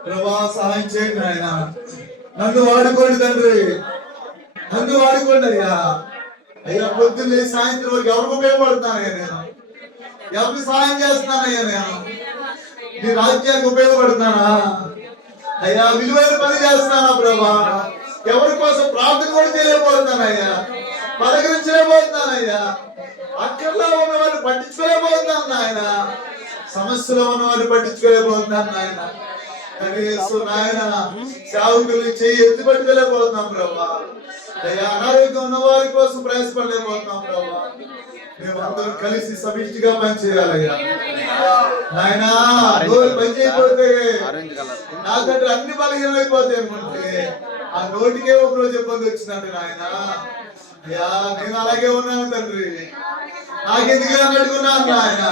ప్రభా, సహాయం చేయండి నాయన. నన్ను వాడుకోండి తండ్రి, నన్ను వాడుకోండి అయ్యా. అయ్యా, పొద్దున్నే సాయంత్రం వరకు ఎవరికి ఉపయోగపడుతున్నానయ్యా నేను? ఎవరికి సహాయం చేస్తున్నానయ్యా నేను? నీ రాజ్యానికి ఉపయోగపడుతున్నానా అయ్యా? విలువైన పని చేస్తున్నానా ప్రభా? ఎవరి కోసం ప్రార్థన కూడా చేయలేకపోతున్నానయ్యా, పలకరించలేకపోతున్నానయ్యా. అక్కర్లో ఉన్న వారిని పట్టించుకోలేకపోతున్నాను నాయన, సమస్యలో ఉన్న వారిని పట్టించుకోలేకపోతున్నాను నాయన. కనీసం నాయన సేవకుల్ని చేయి ఎత్తి పట్టుకోలేకపోతున్నాం ప్రభా. అయ్యా, అనారోగ్యం ఉన్న వారి కోసం ప్రయాసపడలేకపోతున్నాం ప్రభా. మేమందరం కలిసి సమిష్టిగా పనిచేయాలయ్యా నాయన. పని చేయకపోతే నాకంటే అన్ని బలహీనమైపోతాయి అనుకుంటే ఆ నోటికే ఒక రోజు ఇబ్బంది వచ్చిందండి నాయన. అయ్యా, నేను అలాగే ఉన్నాను తండ్రి, నాకెందుకు అడుగున్నాను నాయన.